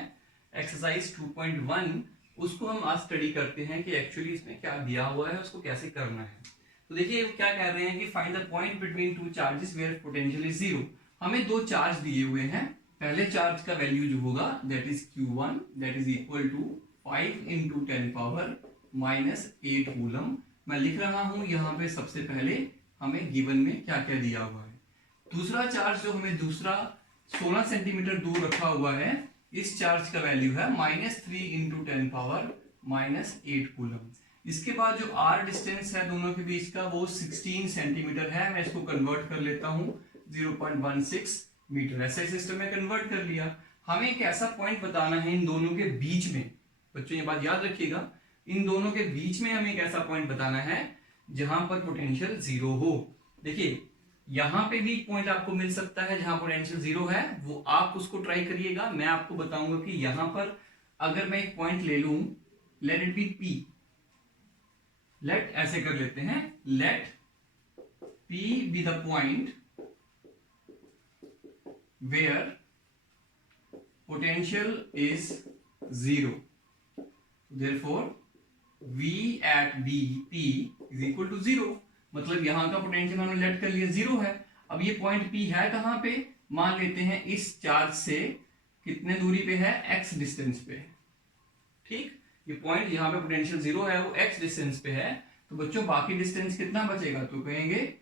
एक्सरसाइज 2.1, उसको हम आज स्टडी करते हैं कि एक्चुअली इसमें क्या दिया हुआ है, उसको कैसे करना है। तो देखिए क्या कह रहे हैं कि find the point between two charges where potential is 0। हमें दो चार्ज दिए हुए हैं, पहले चार्ज का वैल्यू जो होगा that is Q1 that is equal to 5 into 10 power -8 coulomb. मैं लिख रहा हूं यहाँ पे सबसे पहले हमें गिवन में क्या क्या दिया हुआ है। दूसरा चार्ज जो हमें दूसरा 16 सेंटीमीटर दूर रखा हुआ है, इस चार्ज का वैल्यू है -3 इंटू 10 पावर -8 कूलम। इसके बाद जो R डिस्टेंस है दोनों के बीच का वो 16 सेंटीमीटर है। मैं इसको कन्वर्ट कर लेता हूं 0.16 मीटर। ऐसे सिस्टम में कन्वर्ट कर लिया। हमें एक ऐसा पॉइंट बताना है इन दोनों के बीच में, बच्चों ये बात याद रखिएगा, इन दोनों के बीच में हमें एक ऐसा पॉइंट बताना है जहां पर पोटेंशियल 0 हो। देखिए यहां पे भी एक पॉइंट आपको मिल सकता है जहां पोटेंशियल जीरो है, वो आप उसको ट्राई करिएगा। मैं आपको बताऊंगा कि यहां पर अगर मैं एक पॉइंट ले लूं, let it be P, let ऐसे कर लेते हैं, let P be the point where potential is zero, therefore v at b p is equal to zero. मतलब यहां का पोटेंशियल हमने लेट कर लिया जीरो है। अब ये पॉइंट p है कहां पे, मान लेते हैं इस चार्ज से कितने दूरी पे है, x डिस्टेंस पे है। ठीक, ये पॉइंट यहाँ पे पोटेंशियल जीरो है, वो x डिस्टेंस पे है। तो बच्चों बाकी डिस्टेंस कितना बचेगा, तो कहेंगे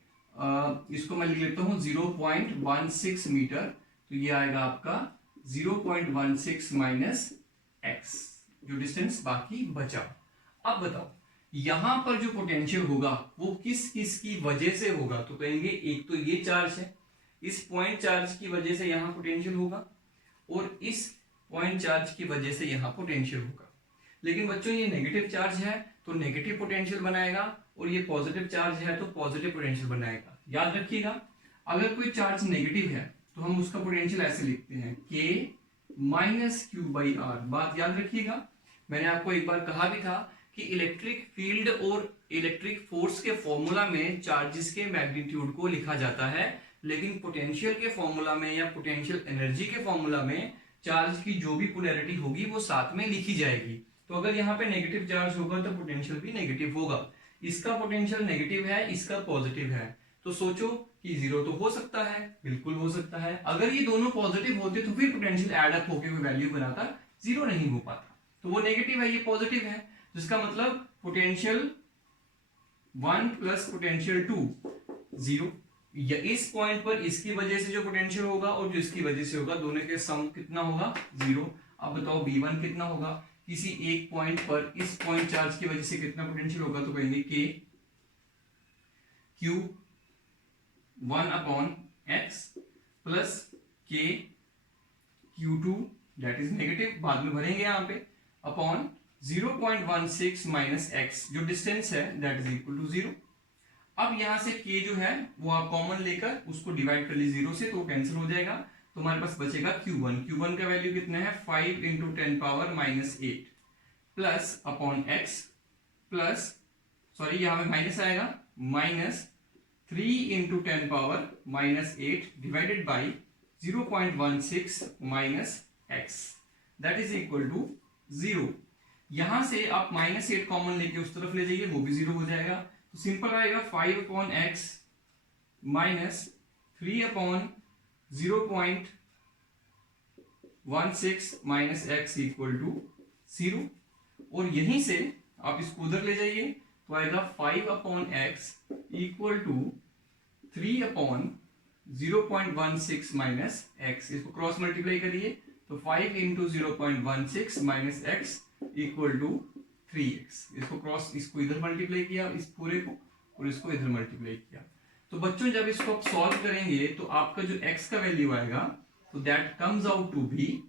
इसको मैं लिख लेता हूं 0.16 मीटर। तो ये आएगा आपका 0.16 माइनस x, जो डिस्टेंस बाकी बचा। अब बताओ यहां पर जो पोटेंशियल होगा वो किस किस की वजह से होगा, तो कहेंगे एक तो ये चार्ज है, इस पॉइंट चार्ज की वजह से यहां पोटेंशियल होगा, और इस पॉइंट चार्ज की वजह से यहां पोटेंशियल होगा। लेकिन बच्चों ये नेगेटिव चार्ज है तो नेगेटिव पोटेंशियल बनाएगा, और ये पॉजिटिव चार्ज है तो पॉजिटिव पोटेंशियल बनाएगा। याद रखिएगा, अगर कोई चार्ज नेगेटिव है तो हम उसका पोटेंशियल ऐसे लिखते हैं k minus Q by R. बात याद रखिएगा, मैंने आपको एक बार कहा भी था कि इलेक्ट्रिक फील्ड और इलेक्ट्रिक फोर्स के फॉर्मूला में चार्जेस के मैग्नीट्यूड को लिखा जाता है, लेकिन पोटेंशियल के फॉर्मूला में या पोटेंशियल एनर्जी के फॉर्मूला में चार्ज की जो भी पोलैरिटी होगी वो साथ में लिखी जाएगी। तो अगर यहाँ पे नेगेटिव चार्ज होगा तो पोटेंशियल भी नेगेटिव होगा। इसका पोटेंशियल नेगेटिव है, इसका पॉजिटिव है, तो सोचो कि जीरो तो हो सकता है, बिल्कुल हो सकता है। अगर ये दोनों पॉजिटिव होते तो फिर पोटेंशियल एड अप होकर कोई वैल्यू बनाता, जीरो नहीं हो पाता। तो वो नेगेटिव है, ये पॉजिटिव है, जिसका मतलब पोटेंशियल 1 प्लस पोटेंशियल 2 जीरो। या इस पॉइंट पर इसकी वजह से जो पोटेंशियल होगा और जो इसकी वजह से होगा, दोनों के सम कितना होगा, जीरो। अब बताओ B1 कितना होगा, किसी एक पॉइंट पर इस पॉइंट चार्ज की वजह से कितना पोटेंशियल होगा, तो कहेंगे k Q 1 upon x plus k Q2 that is negative, बाद में भरेंगे यहां पे, अपॉन 0.16 माइनस x, जो डिस्टेंस है that is equal to zero. अब यहां से k जो है वो आप कॉमन लेकर उसको डिवाइड कर ली जीरो से, तो कैंसिल हो जाएगा। तो हमारे पास बचेगा Q1 का वैल्यू कितना है, 5 into 10 power minus 8 plus upon x plus, sorry यहां पे माइनस आएगा, minus 3 into 10 power minus 8 divided by 0.16 minus x that is equal to zero. यहां से आप माइनस 8 कॉमन लेके उस तरफ ले जाइए, वो भी जीरो हो जाएगा। तो सिंपल आएगा 5 upon x minus 3 upon 0.16 minus x equal to zero. और यहीं से आप इसको उधर ले जाइए तो आएगा 5 upon x equal to 3 upon 0.16 minus x। इसको क्रॉस मल्टीप्लाई करिए तो 5 into 0.16 minus x equal to 3x। इसको क्रॉस, इसको इधर मल्टीप्लाई किया इस पूरे को, और इसको इधर मल्टीप्लाई किया। तो बच्चों जब इसको आप सॉल्व करेंगे तो आपका जो x का वैल्यू आएगा तो that comes out to be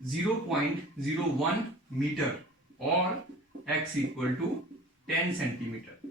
0.01 metre और x इक्वल टू 10 सेंटीमीटर।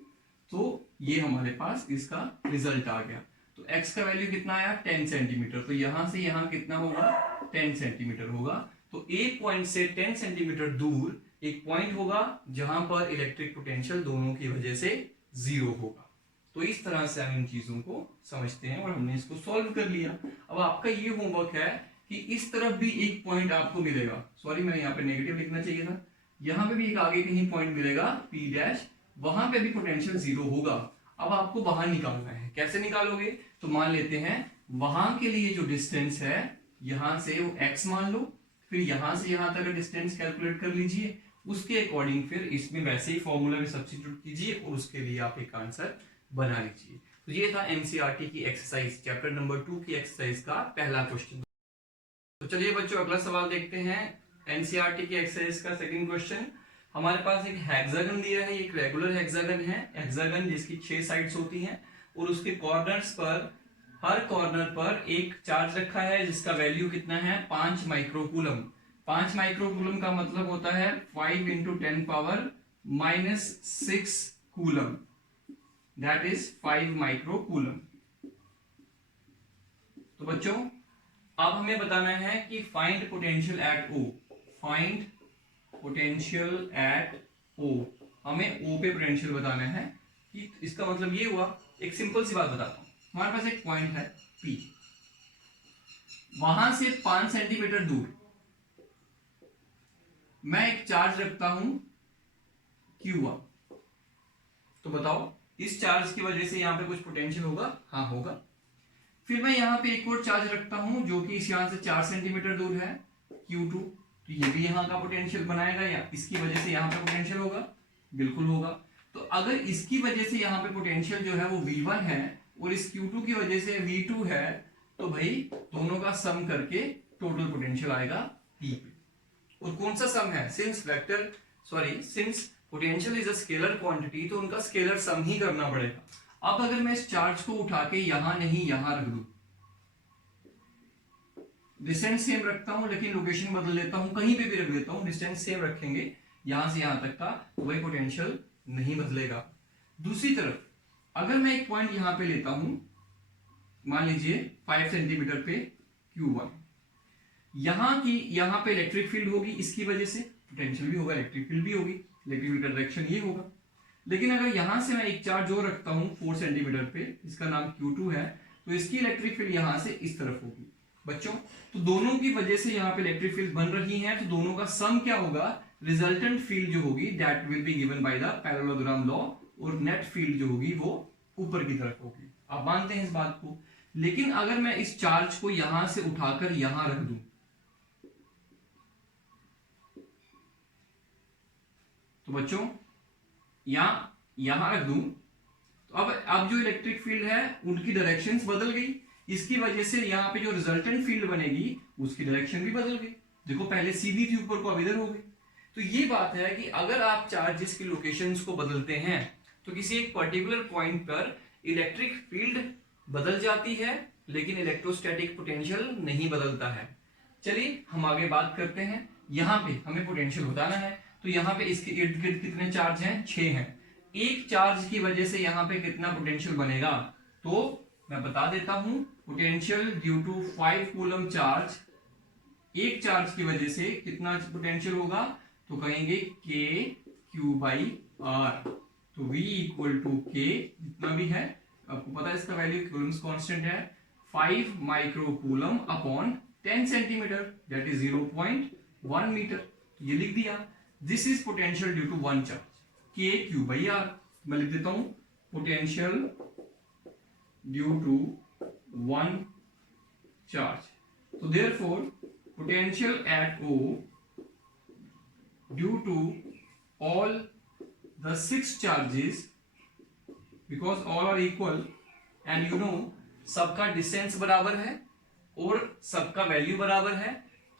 तो ये हमारे पास इसका रिजल्ट आ गया। तो x का वैल्यू कितना आया, 10 सेंटीमीटर। तो यहां से यहां कितना होगा, 10 सेंटीमीटर होगा। तो एक पॉइंट से 10 सेंटीमीटर दूर एक पॉइंट होगा जहां पर इलेक्ट्रिक पोटेंशियल दोनों की वजह से जीरो होगा। तो इस तरह से हम इन चीजों को समझते हैं और हमने इसको सॉल्व कर लिया। अब आपका ये होमवर्क है कि इस तरफ भी एक पॉइंट आपको मिलेगा, सॉरी मैंने यहाँ पे नेगेटिव लिखना चाहिए था, यहां पे भी एक आगे कहीं पॉइंट मिलेगा P डैश, वहां पे भी पोटेंशियल जीरो होगा। अब आपको बाहर निकालना है, कैसे निकालोगे, तो मान लेते हैं वहां के लिए जो डिस्टेंस है यहां से वो x मान लो, फिर यहां से यहां तक डिस्टेंस कैलकुलेट कर लीजिए, उसके अकॉर्डिंग फिर इसमें वैसे ही फॉर्मूला में सब्स्टिट्यूट कीजिए और उसके लिए आप एक आंसर बना लीजिए। तो ये था एनसीईआरटी की एक्सरसाइज चैप्टर नंबर 2 की एक्सरसाइज का पहला क्वेश्चन। तो चलिए बच्चों अगला सवाल देखते हैं। एनसीईआरटी की एक्सरसाइज का सेकंड क्वेश्चन, हमारे पास एक हेक्सागन दिया है, एक रेगुलर हेक्सागन है, हेक्सागन जिसकी 6 साइड्स होती हैं और उसके कॉर्नर्स पर, हर कॉर्नर पर एक चार्ज रखा है जिसका वैल्यू कितना है, 5 माइक्रोकूलम। 5 माइक्रोकूलम का मतलब होता है 5 into 10 power minus 6 coulomb, that is 5 microcoulomb. तो बच्चों अब हमें बताना है कि find potential at O. Find potential at O, हमें ओ पे पोटेंशियल बताना है। कि इसका मतलब ये हुआ, एक सिंपल सी बात बताता हूं। हमारे पास एक पॉइंट है पी, वहां से 5 सेंटीमीटर दूर मैं एक चार्ज रखता हूं Q1। तो बताओ इस चार्ज की वजह से यहां पे कुछ पोटेंशियल होगा? हाँ होगा। फिर मैं यहां पे एक और चार्ज रखता हूं जो कि इस यहां से 4 सेंटीमीटर दूर है Q2। तो ये भी यहां का पोटेंशियल बनाएगा, या इसकी वजह से यहां पे पोटेंशियल होगा? बिल्कुल होगा। तो अगर इसकी वजह से यहां पे पोटेंशियल जो है वो V1 है और इस Q2 की वजह से V2 है, तो भाई दोनों का सम करके टोटल पोटेंशियल आएगा P पे। और कौन सा सम है? Since potential is a scalar quantity, तो उनका स्केलर सम ही करना पड़ेगा। अब अगर मैं इस चार्ज को उठा के यहां नहीं यहां रख दूं, डिस्टेंस सेम रखता हूं लेकिन लोकेशन बदल लेता हूं, कहीं पे भी रख देता हूं, डिस्टेंस सेम रखेंगे यहां से यहां तक का, तो वही पोटेंशियल नहीं बदलेगा। दूसरी तरफ अगर मैं एक पॉइंट यहां पे लेता हूं, मान लीजिए 5 सेंटीमीटर पे Q1, यहां पे इलेक्ट्रिक फील्ड होगी, इसकी वजह से पोटेंशियल भी होगा, इलेक्ट्रिक फील्ड भी होगी, इलेक्ट्रिक फील्ड का डायरेक्शन ये होगा। लेकिन अगर यहां से मैं एक चार्ज और रखता हूं 4 सेंटीमीटर पे, इसका नाम Q2 है, तो इसकी इलेक्ट्रिक फील्ड यहां से इस तरफ होगी। बच्चों तो दोनों की वजह से यहां पे इलेक्ट्रिक फील्ड बन रही है, तो दोनों का सम क्या होगा? रिजल्टेंट फील्ड जो होगी that will be given by the parallelogram law, और नेट फील्ड जो होगी वो ऊपर की तरफ होगी। आप मानते हैं इस बात को? लेकिन अगर मैं इस चार्ज को यहां से उठाकर यहां रख दूं, तो बच्चों यहां रख दूं, तो अब जो इलेक्ट्रिक फील्ड है उनकी डायरेक्शंस बदल गई, इसकी वजह से यहां पे जो रिजल्टेंट फील्ड बनेगी उसकी डायरेक्शन भी बदल गई। देखो पहले सीधी थी ऊपर को, अब इधर हो गई। तो ये बात है कि अगर आप चार्जेस की लोकेशंस को बदलते हैं तो किसी एक पर्टिकुलर पॉइंट पर इलेक्ट्रिक फील्ड बदल जाती है लेकिन इलेक्ट्रोस्टैटिक पोटेंशियल नहीं बदलता है। चलिए हम आगे बात करते हैं। यहां पे हमें पोटेंशियल बताना है, तो यहां पे इसके इर्द गिर्द कितने चार्ज हैं? 6 हैं। एक चार्ज की वजह से यहां पे कितना पोटेंशियल बनेगा? तो मैं बता देता हूं, potential due to 5 coulomb charge, एक चार्ज की वजह से कितना पोटेंशियल होगा? तो कहेंगे K Q बाई R। तो V इक्वल टू K जितना भी है, आपको पता है इसका वैल्यू कूलम्स कांस्टेंट है, 5 micro coulomb upon 10 centimetre, that is 0.1 metre. ये लिख दिया। This is potential due to one charge, K Q by R। मैं लिख देता हूं potential due to one charge. तो therefore potential at O due to all the 6 charges, because all are equal and you know सबका distance बराबर है और सबका वैल्यू बराबर है,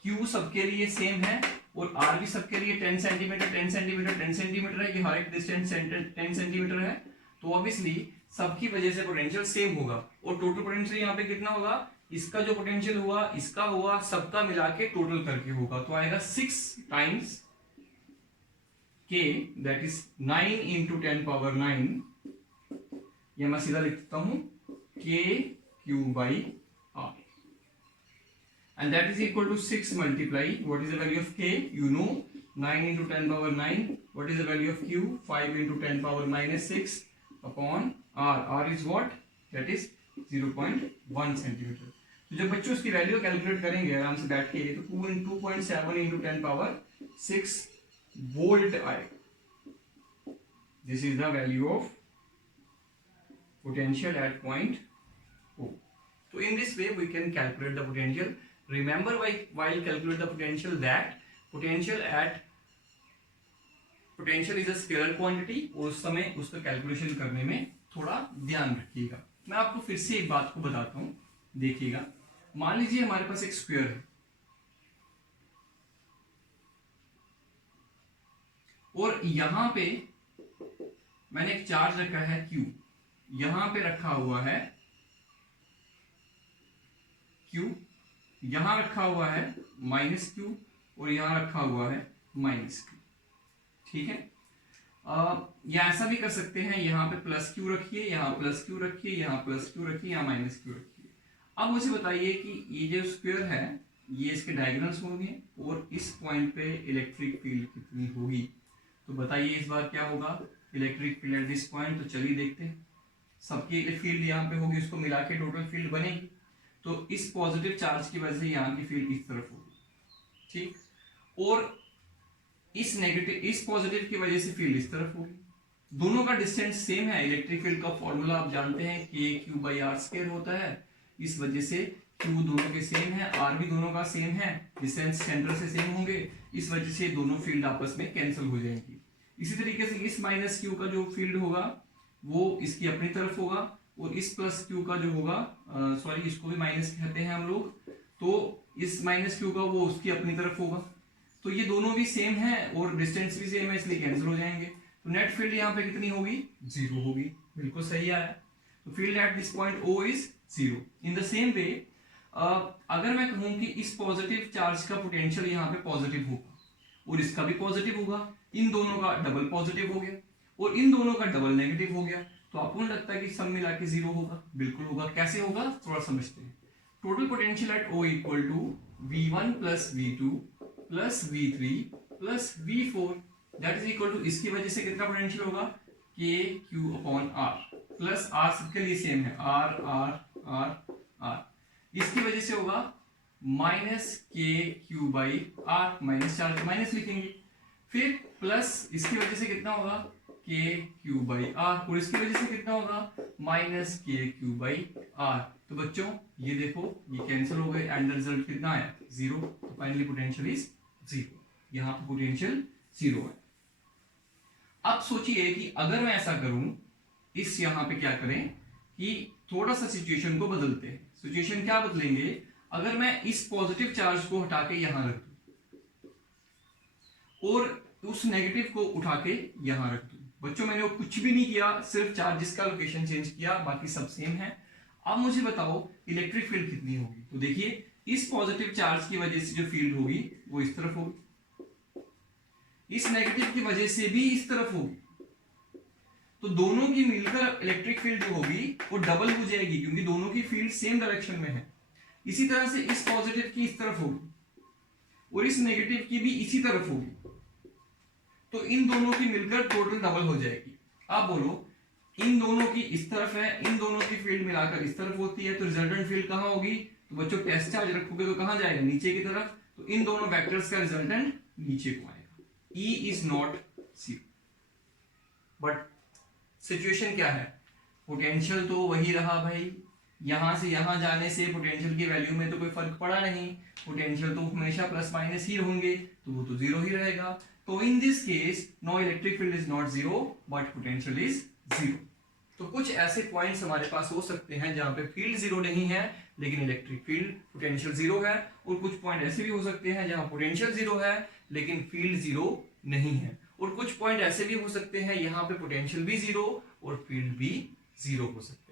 Q सबके लिए सेम है और R भी सबके लिए 10 सेंटीमीटर 10 सेंटीमीटर 10 सेंटीमीटर है, कि हर एक डिस्टेंस 10 सेंटीमीटर है। तो ऑब्वियसली सबकी वजह से पोटेंशियल सेम होगा, और टोटल पोटेंशियल यहाँ पे कितना होगा? इसका जो पोटेंशियल हुआ, इसका हुआ, सबका मिला के टोटल करके होगा, तो आएगा 6 times K, that is 9 into 10 power 9। या मैं सीधा लिख देता हूं K Q by R, and that is equal to 6 multiply, what is the value of K? You know, 9 into 10 power 9. What is the value of Q? 5 into 10 power minus 6 upon R. R is what? That is 0.1 centimeter. तो जब बच्चों इसकी value calculate करेंगे आराम से बैठ के, तो 2.7 into 10 पावर 6 वोल्ट आएगा। This is the value of potential at point O. So in this way we can calculate the potential. Remember while calculate the potential that potential is a scalar quantity, और उस समय उसका calculation करने में थोड़ा ध्यान रखिएगा। मैं आपको फिर से एक बात को बताता हूं, देखिएगा। मान लीजिए हमारे पास एक स्क्वायर है और यहां पे मैंने एक चार्ज रखा है Q, यहां पे रखा हुआ है Q, यहां रखा हुआ है -Q और यहां रखा हुआ है -Q। ठीक है, या ऐसा भी कर सकते हैं, यहां पे +Q रखिए, यहां +Q रखिए, यहां +Q रखिए, यहां -Q रखिए। अब मुझे बताइए कि ये जो स्क्वायर है ये इसके डायगोनल्स होंगे और इस पॉइंट पे इलेक्ट्रिक फील्ड कितनी होगी। तो बताइए इस बार क्या होगा electric field at this point. तो चलिए देखते हैं। सबकी फील्ड यहाँ पे होगी, उसको मिला के टोटल फील्ड बनेगी। तो इस पॉजिटिव चार्ज की वजह से यहाँ की फील्ड इस तरफ होगी, ठीक, और इस नेगेटिव इस पॉजिटिव की वजह से फील्ड इस तरफ होगी। दोनों का डिस्टेंस सेम है। इलेक्ट्रिक फील्ड का फॉर्मूला आप जानते हैं कि Q बाई आर स्क्वायर होता है। इस वजह से Q दोनों के सेम है, R भी दोनों का सेम है, डिस्टेंस सेंटर से सेम होंगे, इस वजह से दोनों फील्ड आपस में कैंसिल हो जाएंगी। इसी तरीके से इस माइनस Q का जो फील्ड होगा वो इसकी अपनी तरफ होगा और इस प्लस Q का जो होगा, सॉरी इसको भी माइनस कहते हैं हम लोग, तो इस माइनस Q का वो उसकी अपनी तरफ होगा। तो ये दोनों भी सेम है और डिस्टेंस भी सेम है, इसलिए कैंसिल हो जाएंगे। तो नेट फील्ड यहाँ पे कितनी होगी, जीरो होगी। बिल्कुल सही आया। तो field at this point O is zero. In the same way अगर मैं कहूं कि इस पॉजिटिव चार्ज का पोटेंशियल यहाँ पे पॉजिटिव होगा और इसका भी पॉजिटिव होगा, इन दोनों का डबल पॉजिटिव हो गया और इन दोनों का डबल नेगेटिव हो गया, तो आपको लगता है कि सब मिला के जीरो होगा। बिल्कुल होगा। कैसे होगा थोड़ा समझते हैं। Total potential at O equal to V1 plus V2 plus V3 plus V4 that is equal to, इसकी वजह से कितना पोटेंशियल होगा KQ upon R plus R सबके लिए सेम है R। इसकी वजह से होगा minus KQ by R, minus charge minus लिखेंगे, फिर प्लस इसकी वजह से कितना होगा KQ बाई R और इसकी वजह से कितना होगा माइनस KQ बाई R। तो बच्चों ये देखो ये कैंसिल हो गए एंड रिजल्ट कितना आया जीरो। तो फाइनली पोटेंशियल इज जीरो। यहाँ पे पोटेंशियल जीरो है। अब सोचिए कि अगर मैं ऐसा करूं, इस यहां पे क्या करें कि थोड़ा सा सिचुएशन को बदलते हैं। सिचुएशन क्या बदलेंगे, अगर मैं इस पॉजिटिव चार्ज को हटा के यहां रख दूं और उस नेगेटिव को उठा के यहां रख दूं। बच्चों मैंने वो कुछ भी नहीं किया, सिर्फ चार्जेस का लोकेशन चेंज किया, बाकी सब सेम है। अब मुझे बताओ इलेक्ट्रिक फील्ड कितनी होगी। तो देखिए इस पॉजिटिव चार्ज की वजह से जो फील्ड होगी वो इस तरफ होगी, इस नेगेटिव की वजह से भी इस तरफ होगी, तो दोनों की मिलकर इलेक्ट्रिक फील्ड जो होगी वो डबल हो जाएगी क्योंकि दोनों की फील्ड सेम डायरेक्शन में है। इसी तरह से इस पॉजिटिव की इस तरफ होगी और इस नेगेटिव की भी इसी तरफ होगी, तो इन दोनों की मिलकर टोटल डबल हो जाएगी। आप बोलो इन दोनों की इस तरफ है, इन दोनों की फील्ड मिलाकर इस तरफ होती है, तो रिजल्टेंट फील्ड कहां होगी। तो बच्चों टेस्ट चार्ज रखोगे तो कहां जाएगा, नीचे की तरफ। तो इन दोनों वेक्टर्स का रिजल्टेंट नीचे को आएगा। E is not zero, but situation क्या है, पोटेंशियल तो वही रहा भाई। यहां से यहां जाने से पोटेंशियल की वैल्यू में तो कोई फर्क पड़ा नहीं, पोटेंशियल तो हमेशा प्लस माइनस ही होंगे, तो वो तो जीरो ही रहेगा। तो in this case no electric field is not zero but potential is zero. तो कुछ ऐसे पॉइंट्स हमारे पास हो सकते हैं जहां पे फील्ड जीरो नहीं है लेकिन इलेक्ट्रिक फील्ड पोटेंशियल जीरो है, और कुछ पॉइंट ऐसे भी हो सकते हैं जहां पोटेंशियल जीरो है लेकिन फील्ड जीरो नहीं है, और कुछ पॉइंट ऐसे भी हो सकते हैं यहाँ पे पोटेंशियल भी जीरो और फील्ड भी जीरो हो सकते हैं।